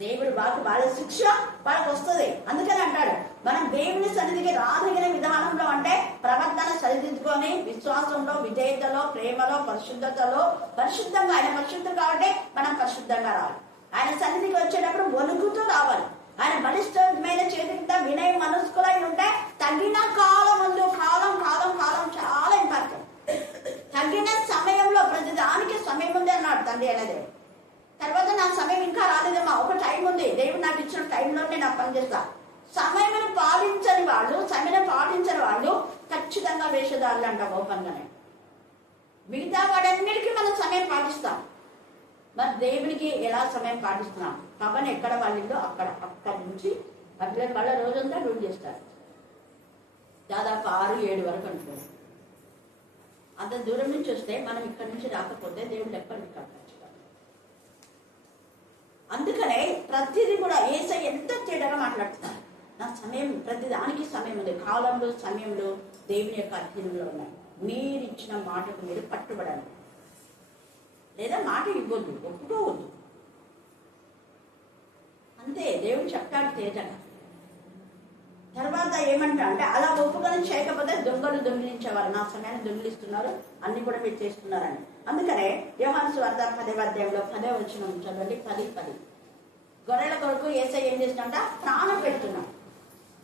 దేవుడు వాళ్ళ శిక్ష వాళ్ళకి వస్తుంది. అందుకని అంటాడు, మనం దేవుని సన్నిధికి రాదగిన విధానంలో అంటే ప్రవర్తన సరిదిద్దుకొని విశ్వాసంలో, విధేయతలో, ప్రేమలో, పరిశుద్ధతలో, పరిశుద్ధంగా ఆయన పరిశుద్ధం కాబట్టి మనం పరిశుద్ధంగా రావాలి. ఆయన సన్నిధికి వచ్చేటప్పుడు వణుకుతూ రావాలి. ఆయన బలిష్టమైన చేతికింత వినయ మనస్కులై ఉంటే తగిన కాలం ముందు కాలం కాలం కాలం చాలా ఇంపార్టెంట్. తగిన సమయంలో ప్రతి దానికి సమయం ఉంది అన్నాడు తండ్రి అనేది. తర్వాత నా సమయం ఇంకా రాలేదమ్మా, ఒక టైం ఉంది, దేవుడు నాకు ఇచ్చిన టైంలో నేను పని చేస్తా. సమయం పాటించని వాళ్ళు ఖచ్చితంగా వేషధారులు అంట ఓపెన్గానే. మిగతా వాడన్నిటికీ మనం సమయం పాటిస్తాం. మరి దేవునికి ఎలా సమయం పాటిస్తున్నాం? పవన్ ఎక్కడ వాళ్ళిందో అక్కడి నుంచి వాళ్ళ రోజంతా డ్యూటీ చేస్తారు. దాదాపు 6-7 వరకు అంటున్నారు. అంత దూరం నుంచి వస్తే మనం ఇక్కడి నుంచి రాకపోతే దేవుడు ఎక్కడికి కట్టచ్చు. అందుకనే ప్రతిదీ కూడా యేసయ్య ఎంత తేడాగా మాట్లాడుతున్నారు. నా సమయం, ప్రతి దానికి సమయం ఉంది. కాలంలో, సమయంలో దేవుని యొక్క అధీనంలో ఉన్నాయి. మీరు ఇచ్చిన మాటకు మీరు పట్టుబడాలి. లేదా మాట ఇవ్వద్దు, ఒప్పుకోవద్దు. అంతే, దేవుడు చెప్తాడు తేజగా. తర్వాత ఏమంటా అంటే అలా ఒప్పుకొని చేయకపోతే దొంగలు దొంగిలించేవారు, నా సమయాన్ని దొంగిలిస్తున్నారు, అన్ని కూడా మీరు చేస్తున్నారని. అందుకనే యోహాను సువార్త 10వ అధ్యాయంలో 10వ వచనం చదవండి. 10:10 గొర్రెల కొరకు యేసయ్య ఏం చేసినంట? ప్రాణం పెడుతున్నాడు.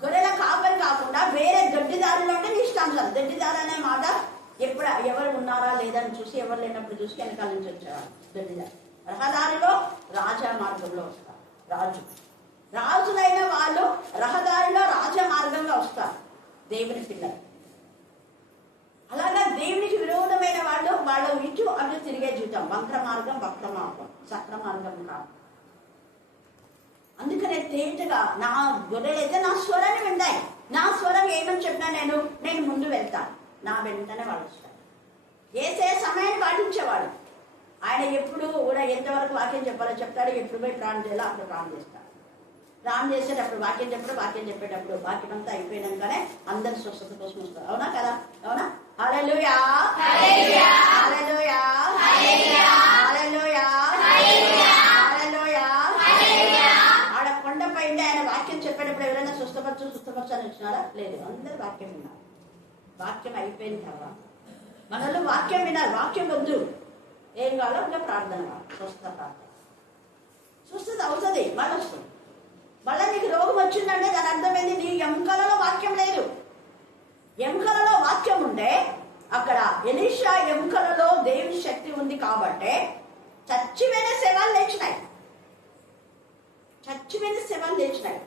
గొర్రెల కాపరి కాకుండా వేరే గడ్డిదారులు అంటే ఇష్టాంశాలు. గడ్డిదారు అనే మాట ఎవరు ఉన్నారా లేదని చూసి, ఎవరు లేనప్పుడు చూసి వెనకాల నుంచి వచ్చేవారు గడ్డిదారు. రహదారిలో రాజా మార్గంలో వస్తారు. రాజులైన వాళ్ళు రహదారిలో రాజమార్గంగా వస్తారు దేవుని పిల్లలు. అలాగా దేవునికి విరోధమైన వాళ్ళు వాళ్ళ ఇటు అటు తిరిగే జీవితం, వక్ర మార్గం, సక్రమార్గం కాదు. అందుకనే తేటగా నా గొర్రెలైతే నా స్వరాన్ని వింటాయి. నా స్వరం ఏమని చెప్పినా నేను ముందు వెళ్తాను, నా వెంటనే వాళ్ళు వస్తారు. ఏసే సమయాన్ని పాటించేవాడు. ఆయన ఎప్పుడు కూడా ఎంతవరకు వాక్యం చెప్పాలో చెప్తాడు. ఎప్పుడు పోయి ప్రాణం చేయాలో అప్పుడు ప్రాణం చేస్తాడు. ప్రాణం చేసేటప్పుడు వాక్యం చెప్పేటప్పుడు వాక్యం అంతా అయిపోయినాకనే అందరి స్వస్థత కోసం వస్తారు. అవునా కదా? అవునా? హల్లెలూయా, హల్లెలూయా, హల్లెలూయా, హల్లెలూయా, హల్లెలూయా. ఆడ కొండపై ఆయన వాక్యం చెప్పేటప్పుడు ఎవరైనా స్వస్థపరచాలని వచ్చినారా? లేదు, అందరు వాక్యం విన్నారు. వాక్యం అయిపోయిన తర్వాత మనలో వాక్యం వినాలి. వాక్యం వద్దు, ఏం కావాలో ఇంకా ప్రార్థన కావాలి. స్వస్థత అవుతుంది, మళ్ళీ వస్తుంది. మళ్ళీ నీకు రోగం వచ్చిందంటే దాని అర్థమైంది నీ ఎముకలలో వాక్యం లేదు. ఎముకలలో వాక్యం ఉంటే అక్కడ ఎలీషా ఎముకలలో దేవుని శక్తి ఉంది కాబట్టి చచ్చిపోయిన శవాలు లేచినాయి.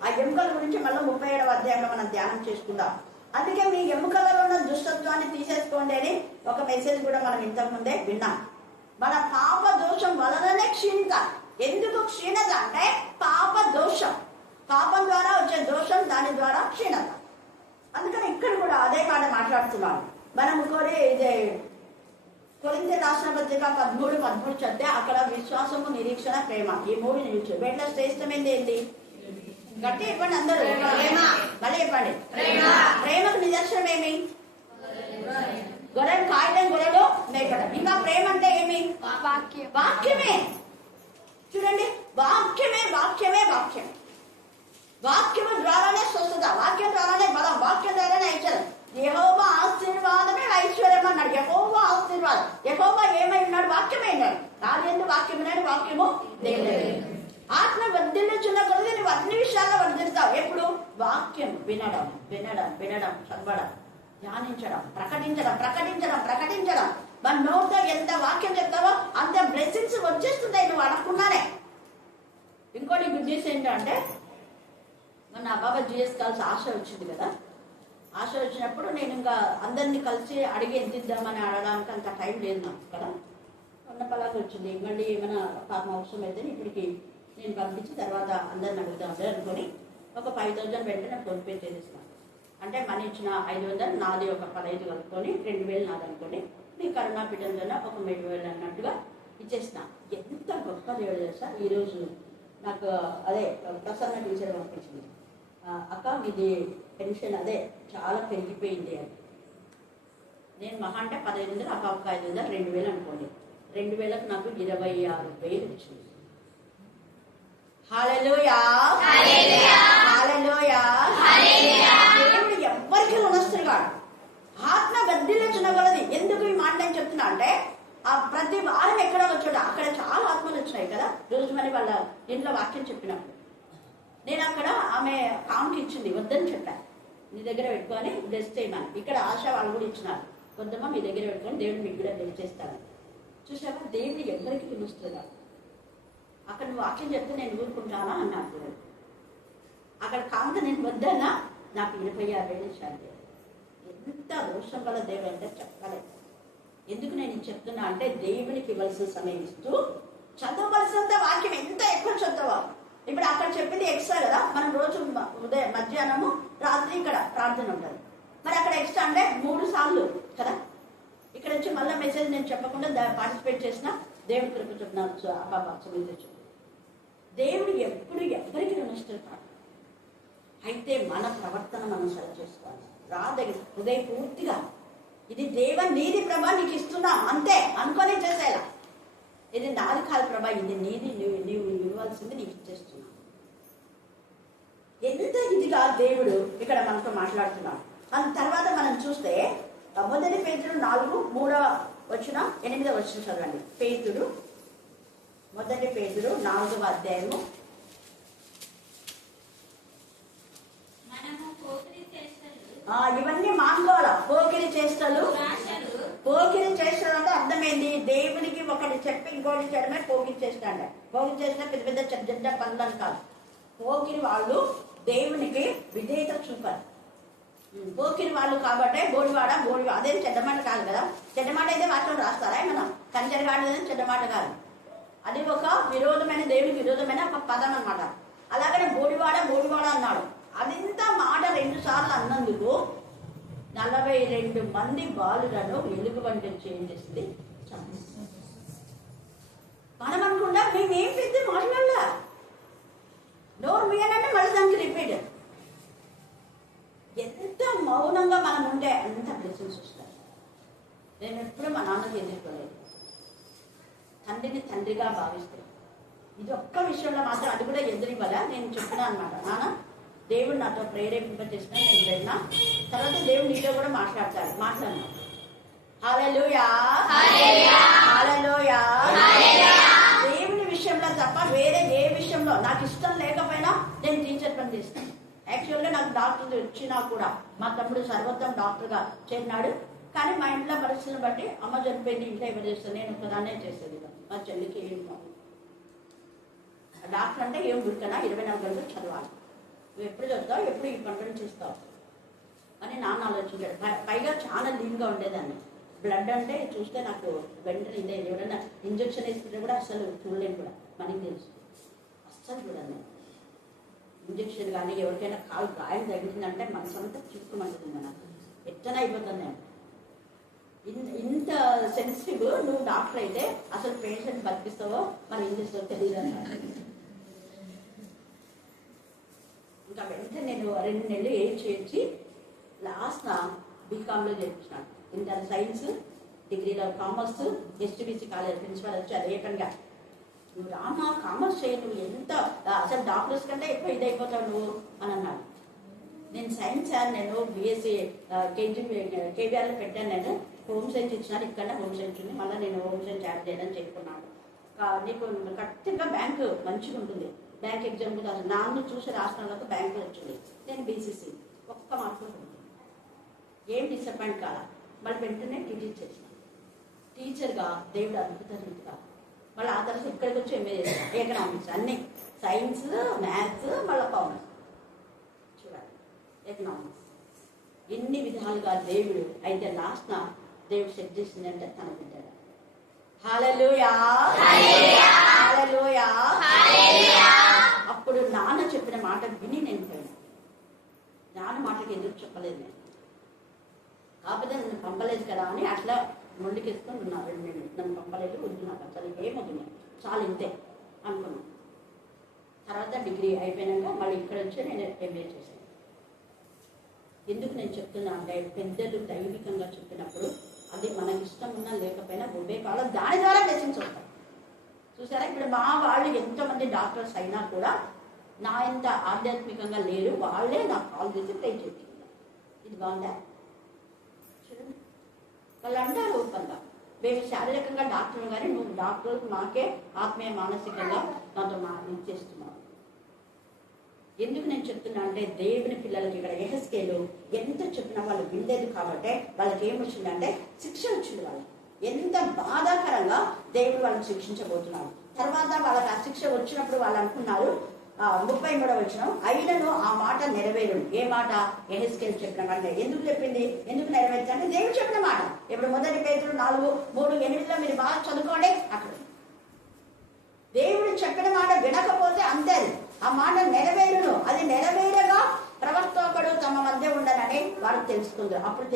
ఆ ఎముకల గురించి మళ్ళీ 37వ అధ్యాయంలో మనం ధ్యానం చేసుకుందాం. అందుకే మీ ఎముకలలో ఉన్న దుష్టత్వాన్ని తీసేసుకోండి అని ఒక మెసేజ్ కూడా మనం ఇంతకుముందే విన్నాం. మన పాప దోషం వలననే క్షీణత. ఎందుకు క్షీణత అంటే పాప దోషం, పాపం ద్వారా వచ్చే దోషం, దాని ద్వారా క్షీణత. అందుకని ఇక్కడ కూడా అదే మాట మాట్లాడుతున్నాను. మనం ఇదే కొరింథీ రాసిన పత్రిక 13 చదివితే అక్కడ విశ్వాసము, నిరీక్షణ, ప్రేమ, ఈ 3 నిలిచి వీటిలో శ్రేష్టమైంది ఏంటి? గట్టి ఇవ్వండి అందరూ. ప్రేమ. మళ్ళీ ఇవ్వండి. ప్రేమకు నిదర్శనం ఏమి? గొర్రెలు కాయడం, గొర్రెలు మేకడం. ఇంకా ప్రేమ అంటే ఏమి? వాక్యమే. చూడండి, వాక్యమే. వాక్యము ద్వారానే స్వస్థత, వాక్యం ద్వారానే బలం, వాక్యం ద్వారానే ఐశ్వర్యం. యెహోవా ఆశీర్వాదమే ఐశ్వర్యం అన్నాడు. యెహోవా ఆశీర్వాదం. యెహోవా ఏమై ఉన్నాడు? వాక్యమే ఉన్నాడు. నాదేందు వాక్యం ఉన్నాడు? వాక్యము దేవుడే. ఆత్మ వర్ధిల్లుచున్న కొలది నువ్వు అన్ని విషయాల్లో వర్ధిల్లుతావు. ఎప్పుడు? వాక్యం వినడం, చదవడం, ధ్యానించడం, ప్రకటించడం. మన నోటితో ఎంత వాక్యం చెప్తావో అంత బ్లెస్సింగ్స్ వచ్చేస్తుంటాయి నువ్వు అడగకుండానే. ఇంకోటి గుడ్ న్యూస్ ఏంటంటే మన బాబా జిఎస్ కలిసి ఆశ వచ్చింది కదా. ఆశ వచ్చినప్పుడు నేను ఇంకా అందరినీ కలిసి అడిగి ఎంత ఇద్దామని అడగడానికి అంత టైం లేదు నాకు కదా. ఉన్న పలాకి వచ్చింది. మళ్ళీ ఏమైనా పాపం అవసరం అయితే ఇప్పటికి నేను పంపించి తర్వాత అందరిని అడుగుతాను అనుకొని ఒక 5,000 వెంటనే ఫోన్పే చేసేసినాను. అంటే మనీ ఇచ్చిన 500 నాది ఒక 15 కలుపుకొని 2,000 నాది అనుకోని నీ కరుణా పీఠంలో ఒక 3,000 అన్నట్టుగా ఇచ్చేసిన. ఎంత గొప్ప దేవుడు చేస్తా. ఈరోజు నాకు అదే ప్రసన్న టీచర్ పంపించింది, అక్క మీది పెన్షన్ అదే చాలా పెరిగిపోయింది అని. నేను మహా అంటే 1500, అక్క ఒక 500, 2,000 అనుకోండి. 2,000కు నాకు 26,000 వచ్చింది. హల్లెలూయా, హల్లెలూయా. దేవుడు ఎవ్వరికి రుణస్తుడు. ఆత్మ వర్ధిల్లుచున్న కొలది. ఎందుకు ఈ మాట నేను చెప్తున్నా అంటే ఆ ప్రతి వారం ఎక్కడ వచ్చాడు అక్కడ చాలా ఆత్మలు వచ్చినాయి కదా. రోజు మరి వాళ్ళ ఇంట్లో వాక్యం చెప్పినప్పుడు నేను అక్కడ ఆమె కామ్కి ఇచ్చింది, వద్దని చెప్పాను. నీ దగ్గర పెట్టుకొని బ్లెస్ చేయమని. ఇక్కడ ఆశ వాళ్ళు కూడా ఇచ్చినారు, వద్దమ్మా మీ దగ్గర పెట్టుకొని దేవుడు మీకు కూడా బ్లెస్ చేస్తాను. చూసావా, దేవుడు ఎవరికి పిలుస్తుందా? అక్కడ నువ్వు వాక్యం చెప్తే నేను ఊరుకుంటానా అన్నాడు. అక్కడ కాంత నేను వద్దన్నా నాకు 26,000 ఇచ్చాను. ఎంత దోషం గల దేవుడు అంటే చెప్పలేదు. ఎందుకు నేను చెప్తున్నా అంటే దేవునికి ఇవ్వాల్సిన సమయం ఇస్తూ చదవవలసినంత వాక్యం ఎంత ఎక్కువ చదవా. ఇప్పుడు అక్కడ చెప్పింది ఎక్స్ట్రా కదా. మనం రోజు ఉదయం, మధ్యాహ్నము, రాత్రి ఇక్కడ ప్రార్థన ఉంటుంది. మరి అక్కడ ఎక్స్ట్రా అంటే 3 సార్లు కదా. ఇక్కడ వచ్చి మళ్ళీ మెసేజ్ నేను చెప్పకుండా పార్టిసిపేట్ చేసిన దేవుడి కృప చెప్తున్నాను. బాబా సుమించు. దేవుడు ఎప్పుడు ఎవరికి రుణిస్తాడు కాదు. అయితే మన ప్రవర్తన మనం సరి చేసుకోవాలి. హృదయ పూర్తిగా ఇది దేవ నీది ప్రభా నీకు ఇస్తున్నా అంతే అనుకొని చేసేలా. ఇది నాది కాదు ప్రభా, ఇది నీది, నీవు ఇవ్వాల్సింది నీకు ఇచ్చేస్తున్నా. ఎంత ఇదిగా దేవుడు ఇక్కడ మనతో మాట్లాడుతున్నాడు. దాని తర్వాత మనం చూస్తే 1 పేతురు 4:3-8 చదవండి. పేతురు 1 పేతురు 4వ అధ్యాయము. ఇవన్నీ మానుకోవాల. పోకిరి చేష్టలు అంటే అర్థమైంది. దేవునికి ఒకటి చెప్పి ఇంకోటి చేయడమే పోకిరి చేష్ట అంటే. పోకిరి చేసిన పెద్ద పెద్ద చెడ్డ పనులను కాదు. పోకిరి వాళ్ళు దేవునికి విధేయత చూపారు. పోకిరి వాళ్ళు కాబట్టి బోడివాడ అదేం చెడ్డమాట కాదు కదా. చెడ్డమాట అయితే వాటిలో రాస్తారా? మనం కంచెరగాడు చెడ్డమాట కాదు. అది ఒక విరోధమైన, దేవునికి విరోధమైన ఒక పదం అనమాట. అలాగనే బోడివాడ బోడివాడ అన్నాడు. అదింత మాట 2 సార్లు అన్నందుకు 42 మంది బాలులను వెలుగు వంటి చేసి మనం అనుకుంటా మేమేం పెద్ద మాట్లాడలా, నోరు మీయనంటే మళ్ళీ దానికి రిపీట్. ఎంత మౌనంగా మనం ఉంటే అంత బ్లెస్సింగ్స్ వస్తాయి. నేను ఎప్పుడూ మా నాన్నకి ఎదుర్కోలేదు, తండ్రిని తండ్రిగా భావిస్తాను. ఇది ఒక్క విషయంలో మాత్రం అది కూడా ఎదురివ్వాలా. నేను చెప్పినా అనమాట, నాన్న దేవుడు నాతో ప్రేరేపింపచేసిన నేను వెళ్ళినా, తర్వాత దేవుడు నీతో కూడా మాట్లాడతాను. హల్లెలూయా, హల్లెలూయా. దేవుని విషయంలో తప్ప వేరే ఏ విషయంలో నాకు ఇష్టం లేకపోయినా నేను టీచర్ పని చేస్తాను. యాక్చువల్గా నాకు డాక్టర్ వచ్చినా కూడా మా తమ్ముడు సర్వోత్తమ డాక్టర్గా చేరినాడు. కానీ మా ఇంట్లో పరిస్థితులను బట్టి అమ్మ చనిపోయింది, ఇంట్లో ఎవరు చేస్తాను, నేను ఒకదాన్నే చేసేది. మా చెల్లికి ఏం కాదు. డాక్టర్ అంటే ఏం గుర్తున్నా 24 గంటలు చదవాలి, నువ్వు ఎప్పుడు చదువుతావు, ఎప్పుడు ఈ పనులను చేస్తావు అని నాన్న ఆలోచించాడు. పైగా చాలా లీన్గా ఉండేదాన్ని. బ్లడ్ అంటే చూస్తే నాకు వెంటనే ఇదే, ఎవరైనా ఇంజక్షన్ వేసుకుంటే కూడా అసలు చూడలేను కూడా, మనకి తెలుసు. అస్సలు చూడండి ఇంజక్షన్ కానీ ఎవరికైనా కాలు గాయం తగ్గిందంటే మనసు అంతా చిక్కుమంటుంది, నాకు ఎట్టన అయిపోతుంది. ఇంత సెన్సిటివ్ నువ్వు డాక్టర్ అయితే అసలు పేషెంట్ బతికిస్తావో మరి ఏం చేస్తావో తెలియదు అన్నమాట. ఇంకా వెంటనే నేను 2 నెలలు ఏం చేయించి లాస్ట్ బీకామ్లో చేయించినాను. ఇంటర్ సైన్స్, డిగ్రీలో కామర్స్, ఎస్టీబీసీ కాలేజ్ ప్రిన్సిపల్ వచ్చి అదే పనిగా నువ్వు రామా కామర్స్ చేయి, నువ్వు ఎంత అసలు డాక్టర్స్ కంటే ఎక్కువ ఇదైపోతావు నువ్వు అని అన్నాడు. నేను సైన్స్ సార్, నేను బీఎస్సీ కేబీఆర్లో పెట్టాను. నేను హోమ్ సైన్స్ ఇచ్చినాను, ఇక్కడ హోమ్ సైన్స్ ఉంది, మళ్ళీ నేను హోమ్ సైన్స్ యాడ్ చేయడానికి చెప్పుకున్నాను. నీకు ఖచ్చితంగా బ్యాంకు మంచిగా ఉంటుంది, బ్యాంక్ ఎగ్జామ్ కూడా నాన్ను చూసి రాసిన వాళ్ళకి బ్యాంకు వచ్చింది. నేను బీసీసీ ఒక్క మార్కులు ఉంటుంది, ఏం డిసప్పాయింట్ కాదా. మళ్ళీ వెంటనే టీచర్ చేసినాను. టీచర్గా దేవుడు అద్భుత రీతిగా మళ్ళీ ఆ తర్వాత ఇక్కడికి వచ్చి ఎంఏ చేస్తాను. ఎకనామిక్స్ అన్నీ, సైన్స్, మ్యాథ్స్, మళ్ళీ కామర్స్. చూడాలి ఎకనామిక్స్ ఎన్ని విధాలుగా దేవుడు. అయితే లాస్ట్ దేవుడు సెట్ చేసిందంటే తన బిడ్డ. హల్లెలూయా, హల్లెలూయా. అప్పుడు నాన్న చెప్పిన మాట విని నేను పోయాను. నాన్న మాటకి ఎదురు చెప్పలేదు నేను, కాకపోతే నన్ను పంపలేదు కదా అని అట్లా మొండికేసుకొని ఉన్నా. 2 నెలలు నన్ను పంపలేదు, వద్దు నాకు అసలు ఏమొద్దు, చాలా ఇంతే అనుకున్నాను. తర్వాత డిగ్రీ అయిపోయినాక మళ్ళీ ఇక్కడ వచ్చి నేను ఎంఏ చేశాను. ఎందుకు నేను చెప్తున్నా అంటే పెద్దలు దైవికంగా చెప్పినప్పుడు అది మనకి ఇష్టం ఉన్నా లేకపోయినా ఒబే కాలం దాని ద్వారా బ్లెస్సింగ్స్ వస్తాయి. చూసారా, ఇప్పుడు మా వాళ్ళు ఎంతోమంది డాక్టర్స్ అయినా కూడా నా ఎంత ఆధ్యాత్మికంగా లేరు, వాళ్ళే నాకు కాల్ చేసి ప్రే చేయించుకున్నారు. ఇది బాగుందా చూడండి. వాళ్ళు అంటారు ఓపెన్గా, మేము శారీరకంగా డాక్టర్లు కానీ నువ్వు డాక్టర్ మాకే ఆత్మీయ మానసికంగా నాతో ఇచ్చేస్తున్నావు. ఎందుకు నేను చెప్తున్నా అంటే దేవుని పిల్లలకి ఇక్కడ ఎహెస్కేలు ఎంత చెప్పినా వాళ్ళు వినలేదు కాబట్టి వాళ్ళకి ఏమొచ్చిందంటే శిక్ష వచ్చింది. వాళ్ళకి ఎంత బాధాకరంగా దేవుడు వాళ్ళని శిక్షించబోతున్నారు. తర్వాత వాళ్ళకి ఆ శిక్ష వచ్చినప్పుడు వాళ్ళు అనుకున్నారు, 33వ వచనం, అయినను ఆ మాట నెరవేరును. ఏ మాట? ఎహెస్కేలు చెప్పిన మాట. ఎందుకు చెప్పింది, ఎందుకు నెరవేర్చంటే దేవుడు చెప్పిన మాట. ఇప్పుడు 1 పేతురు 4:3-8 మీరు బాగా చదువుకోండి. అక్కడ దేవుడు చెప్పిన మాట వినకపోతే అంతే, ఆ మాట నెరవేరును. అది నెరవేరగా ప్రవర్తకుడు తమ మధ్య ఉండనని వారు తెలుసుకుంటారు. అప్పుడు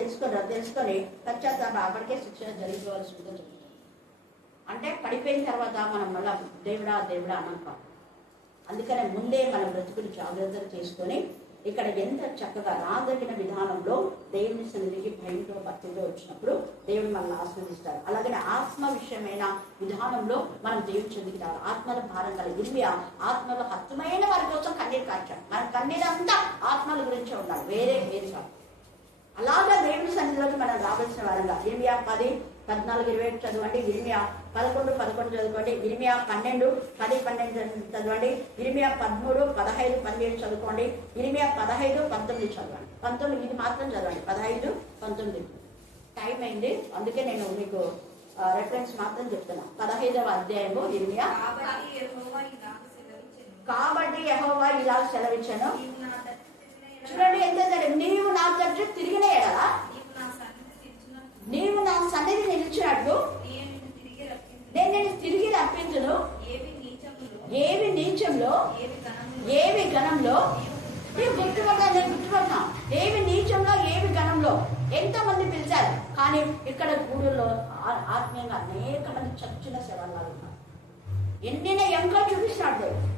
తెలుసుకొని పశ్చాత్తాపం అప్పటికే శిక్ష జరిగిపోవాల్సి ఉందో చెప్తారు. అంటే పడిపోయిన తర్వాత మనం మళ్ళా దేవుడా దేవుడా అనంటాం. అందుకనే ముందే మన బ్రతుకుని జాగ్రత్తలు చేసుకొని ఇక్కడ ఎంత చక్కగా రాదగిన విధానంలో దేవుని సన్నిధికి భయంతో భక్తితో వచ్చినప్పుడు దేవుడు మనల్ని ఆస్వాదిస్తారు. అలాగే ఆత్మ విషయమైన విధానంలో మనం దేవుని చెందికి రావాలి. ఆత్మల భారం కలిగి ఇర్మియా ఆత్మలో హతమైన వారి కోసం కన్నీరు కార్చాడు. మన కన్నీరంతా ఆత్మల గురించే ఉండాలి, వేరే కాదు. అలాగా దేవుని సన్నిధిలోకి మనం రావాల్సిన వారంగా ఇర్మియా 10:14-27 చదవండి, ఇర్మియా 11:11 చదువుకోండి, ఇర్మియా 12:10-12 చదవండి, ఇర్మియా 13:15-17 చదువుకోండి, ఇర్మియా 15:19 చదవండి. 19 ఇది మాత్రం చదవండి, 15-19 టైం అయింది. అందుకే నేను మీకు రెఫరెన్స్ మాత్రం చెప్తున్నా. 15వ అధ్యాయము ఇర్మియా. కాబట్టి యెహోవా ఇలా సెలవిచ్చాను, చూడండి ఎంత జరిగింది. నీవు నా తట్టు తిరిగిన ఎడలా, నీవు నా సన్నిధి నిలిచినట్లు నేను తిరిగి రప్పించును, దృష్టిలో ఏవి ఘనంలో నేను గుర్తుపడతా ఏవి నీచంలో ఏవి ఘనంలో ఎంతమంది పిలిచారు, కానీ ఇక్కడ గూడుల్లో ఆత్మీయంగా అనేక మంది చచ్చిన శవాలు ఉన్నారు. ఎన్నిన ఎంకా చూపిస్తున్నాడు దేవుడు.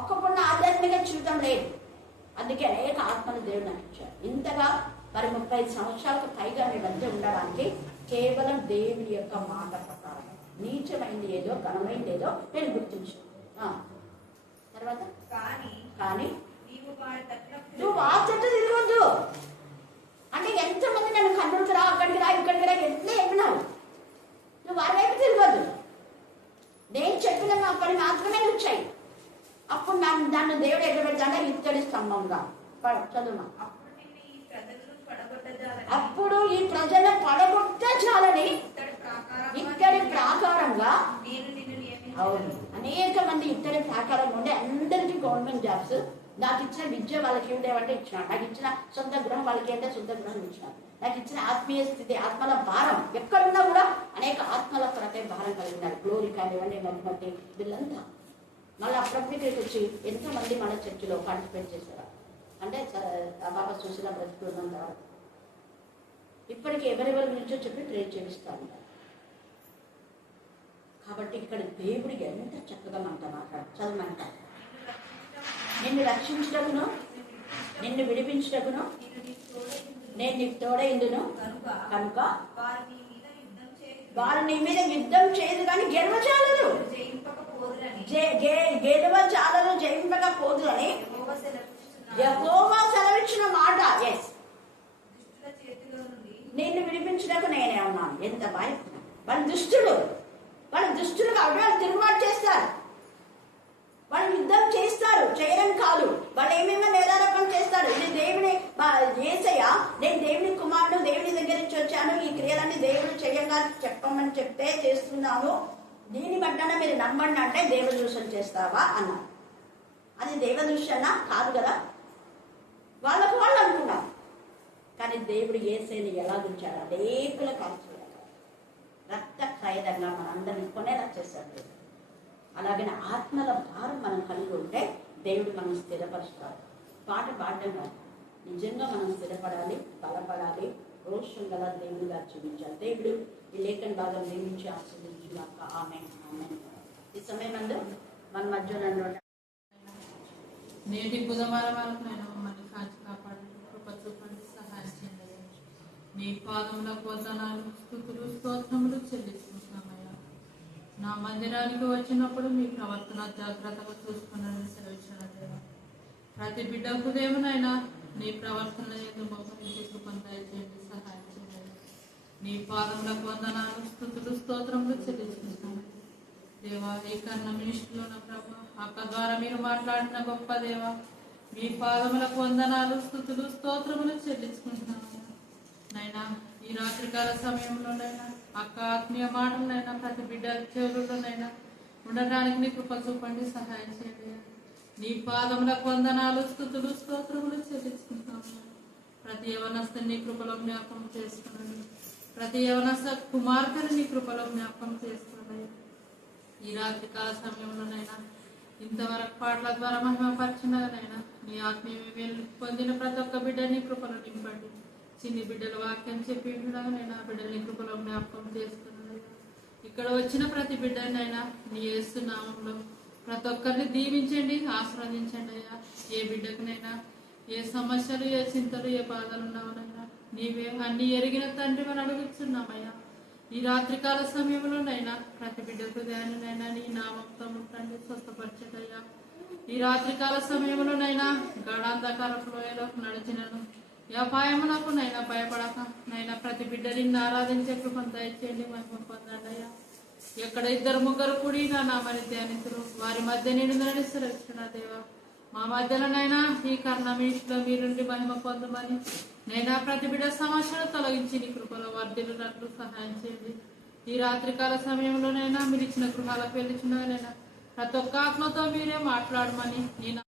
ఒక్కపున్న ఆధ్యాత్మిక జీవితం లేదు. అందుకే అనేక ఆత్మలు దేవుడు నాకు ఇచ్చారు. ఇంతగా మరి 35 సంవత్సరాలకు పైగా మీ మధ్య ఉండడానికి కేవలం దేవుని యొక్క మాట ప్రకారం నీచమైంది ఏదో ఘనమైంది ఏదో నేను గుర్తించాను. తర్వాత కానీ నువ్వు ఆ చెట్టు తిరగొద్దు అంటే ఎంతమంది నన్ను కన్నుడికి రా, అక్కడికి రా, ఇక్కడికి రా ఎట్లా చెప్పినావు. నువ్వు వారి వైపు తిరగొద్దు. నేను చెప్పిన నా పని మాత్రమే వచ్చాయి. అప్పుడు దాన్ని దేవుడు ఎగబెడతాడా ఇత్తడి స్తంభంగా చదువు. అప్పుడు ఈ ప్రజలు పడగొట్టాలని ఇత్తడి ప్రాకారంగా అవును అనేక మంది ఇత్తడి ప్రాకారంగా ఉండే అందరికీ గవర్నమెంట్ జాబ్స్. నాకు ఇచ్చిన విద్య వాళ్ళకి ఏమిటేమంటే ఇచ్చినాడు. నాకు ఇచ్చిన సొంత గృహం వాళ్ళకి ఏంటంటే సొంత గృహం ఇచ్చినాడు. నాకు ఇచ్చిన ఆత్మీయ స్థితి ఆత్మల భారం ఎక్కడున్నా కూడా అనేక ఆత్మల కొరకే భారం కలిగినాడు. గ్లోరీ కానివ్వండి మధ్య వీళ్ళంతా మళ్ళీ అప్పుడప్పుడు ఇక్కడికి వచ్చి ఎంతోమంది మన చర్చిలో పార్టిసిపేట్ చేశారు. అంటే బాబా చూసిన బ్రతుకున్నంత వరకు ఇప్పటికి ఎవరెవరి గురించో చెప్పి ప్రేర్ చేపిస్తాను. కాబట్టి ఇక్కడ దేవుడు ఎంత చక్కగా మనతో మాట్లాడు. చదవమంట నిన్ను రక్షించటకును నిన్ను విడిపించటకును నేను నీకు తోడైందును కనుక వారు నీ మీద యుద్ధం చేయదు కానీ గెలవచాలరు గెలవచాలరు జయింపకపోదు అని యెహోవా సెలవిచ్చిన మాట. ఎస్ నిన్ను విడిపించడానికి నేనే ఉన్నాను. ఎంత భయం. వాళ్ళ దుష్టులుగా వాళ్ళు తిరుగుబాటు చేస్తారు. వాళ్ళు యుద్ధం చేస్తారు, చేయడం కాదు. వాళ్ళు ఏమేమో నేరారోపణ చేస్తారు. ఇది దేవుని యేసయ్య నేను దేవుని కుమారుడు, దేవుని దగ్గర నుంచి వచ్చాను, ఈ క్రియలన్నీ దేవుడు చేయంగా చెప్పమని చెప్తే చేస్తున్నాను, దీని బట్టన మీరు నమ్మండి అంటే దేవదూషణ చేస్తావా అన్నారు. అది దేవదూషణ కాదు కదా, వాళ్ళకు వాళ్ళు అనుకున్నారు. కానీ దేవుడు యేసయ్యని ఎలా ఉంచాడు, అనేకుల కాల్చుడు రక్త ఖైదంగా మనందరినీ కొనేలా చేశాడు. అలాగనే ఆత్మల భారం మనం కలిగి ఉంటే దేవుడు మనం స్థిరపరుస్తాడు. పాట పాడడం కాదు, నిజంగా మనం స్థిరపడాలి, బలపడాలి, రోషం గల దేవుడిగా చూపించాలి. దేవుడు ఈ లేఖన భాగం నియమించి ఆశీర్వదించుగాక. ఆమేన్ ఆమేన్. ఈ సమయమందు మన మధ్యలో నేటి బుధవారం వరకు నేను మమ్మల్ని కాచి కాపాడి కృప చూపండి, సహాయం చేయండి. నీ పాదములకు వందనాలు, స్తుతులు, స్తోత్రములు చెల్లించుకుంటున్నామయ్యా. నా మందిరానికి వచ్చినప్పుడు మీ ప్రవర్తన జాగ్రత్తగా చూసుకున్నానని సెలవిచ్చాను దేవా. ప్రతి బిడ్డ హృదయమునైనా నీ ప్రవర్తన ఎందుకు మమ్మల్ని కృపను దయచేయండి, సహాయం చేయండి. నీ పాదములకు వందనాలు, స్తుతులు, స్తోత్రములు చెల్లించుకుంటున్నాను దేవా. ఈ కన్న మినిస్ట్రీలో నా ప్రభు అక్క ద్వారా మీరు మాట్లాడిన గొప్ప దేవా, మీ పాదములకు వందనాలు, స్తుతులు, స్తోత్రములు చెల్లించుకుంటున్నాను నైనా. ఈ రాత్రికాల సమయంలోనైనా అక్క ఆత్మీయ మాటలనైనా ప్రతి బిడ్డ చెవులలోనైనా ఉండడానికి నీ కృప చూపండి, సహాయం చేయండి. నీ పాదములకు వందనాలు, స్తుతులు, స్తోత్రములు చెల్లించుకుంటున్నాము. ప్రతి యవనస్తుని నీ కృపలో జ్ఞాపకం చేసుకున్నాను. ప్రతి యవనస్థ కుమార్తెను నీ కృపలో జ్ఞాపకం చేసుకున్నాను. ఈ రాత్రికాల సమయంలోనైనా ఇంతవరకు పాటల ద్వారా మహిమపరచునైనా నీ ఆత్మీయ పొందిన ప్రతి ఒక్క బిడ్డని కృపలో నింపండి. చిన్ని బిడ్డల వాక్యం చెప్పి నేను ఆ బిడ్డని కృపలో జ్ఞాపకం చేస్తున్నాను. ఇక్కడ వచ్చిన ప్రతి బిడ్డనైనా నీ యేసు నామంలో ప్రతి ఒక్కరిని దీవించండి, ఆశీర్వదించండి అయ్యా. ఏ బిడ్డకునైనా ఏ సమస్యలు, ఏ చింతలు, ఏ బాధలు ఉన్నావనైనా నీవే అన్ని ఎరిగిన తండ్రి మనం అడుగుతున్నామయ్యా. ఈ రాత్రికాల సమయంలోనైనా ప్రతి బిడ్డ హృదయాన్నైనా నీ నామంతో ముట్టండి, స్వస్థపరచదయ్యా. ఈ రాత్రికాల సమయంలోనైనా గాఢాంధకారపు లోయలో నడిచినను అపాయములకు నైనా భయపడక నైనా ప్రతి బిడ్డ నిన్ను ఆరాధించే కృపను దయచేయండి, మహిమ పొందండి అయ్యా. ఎక్కడ 2-3 కూడి నా మరి ధ్యానితులు వారి మధ్య నేను నడిస్తున్నా దేవా. మా మధ్యలోనైనా ఈ కర్ణమీష్లో మీరుండి మహిమ పొందమని నైనా ప్రతి బిడ్డ సమస్యను తొలగించి నీ కృపలో వర్ధిల్లునట్లు సహాయం చేయండి. ఈ రాత్రికాల సమయంలోనైనా మీరు ఇచ్చిన గృహాలకు వెళ్ళిచున్నైనా ప్రతి ఒక్క ఆత్మతో మీరే మాట్లాడమని నేను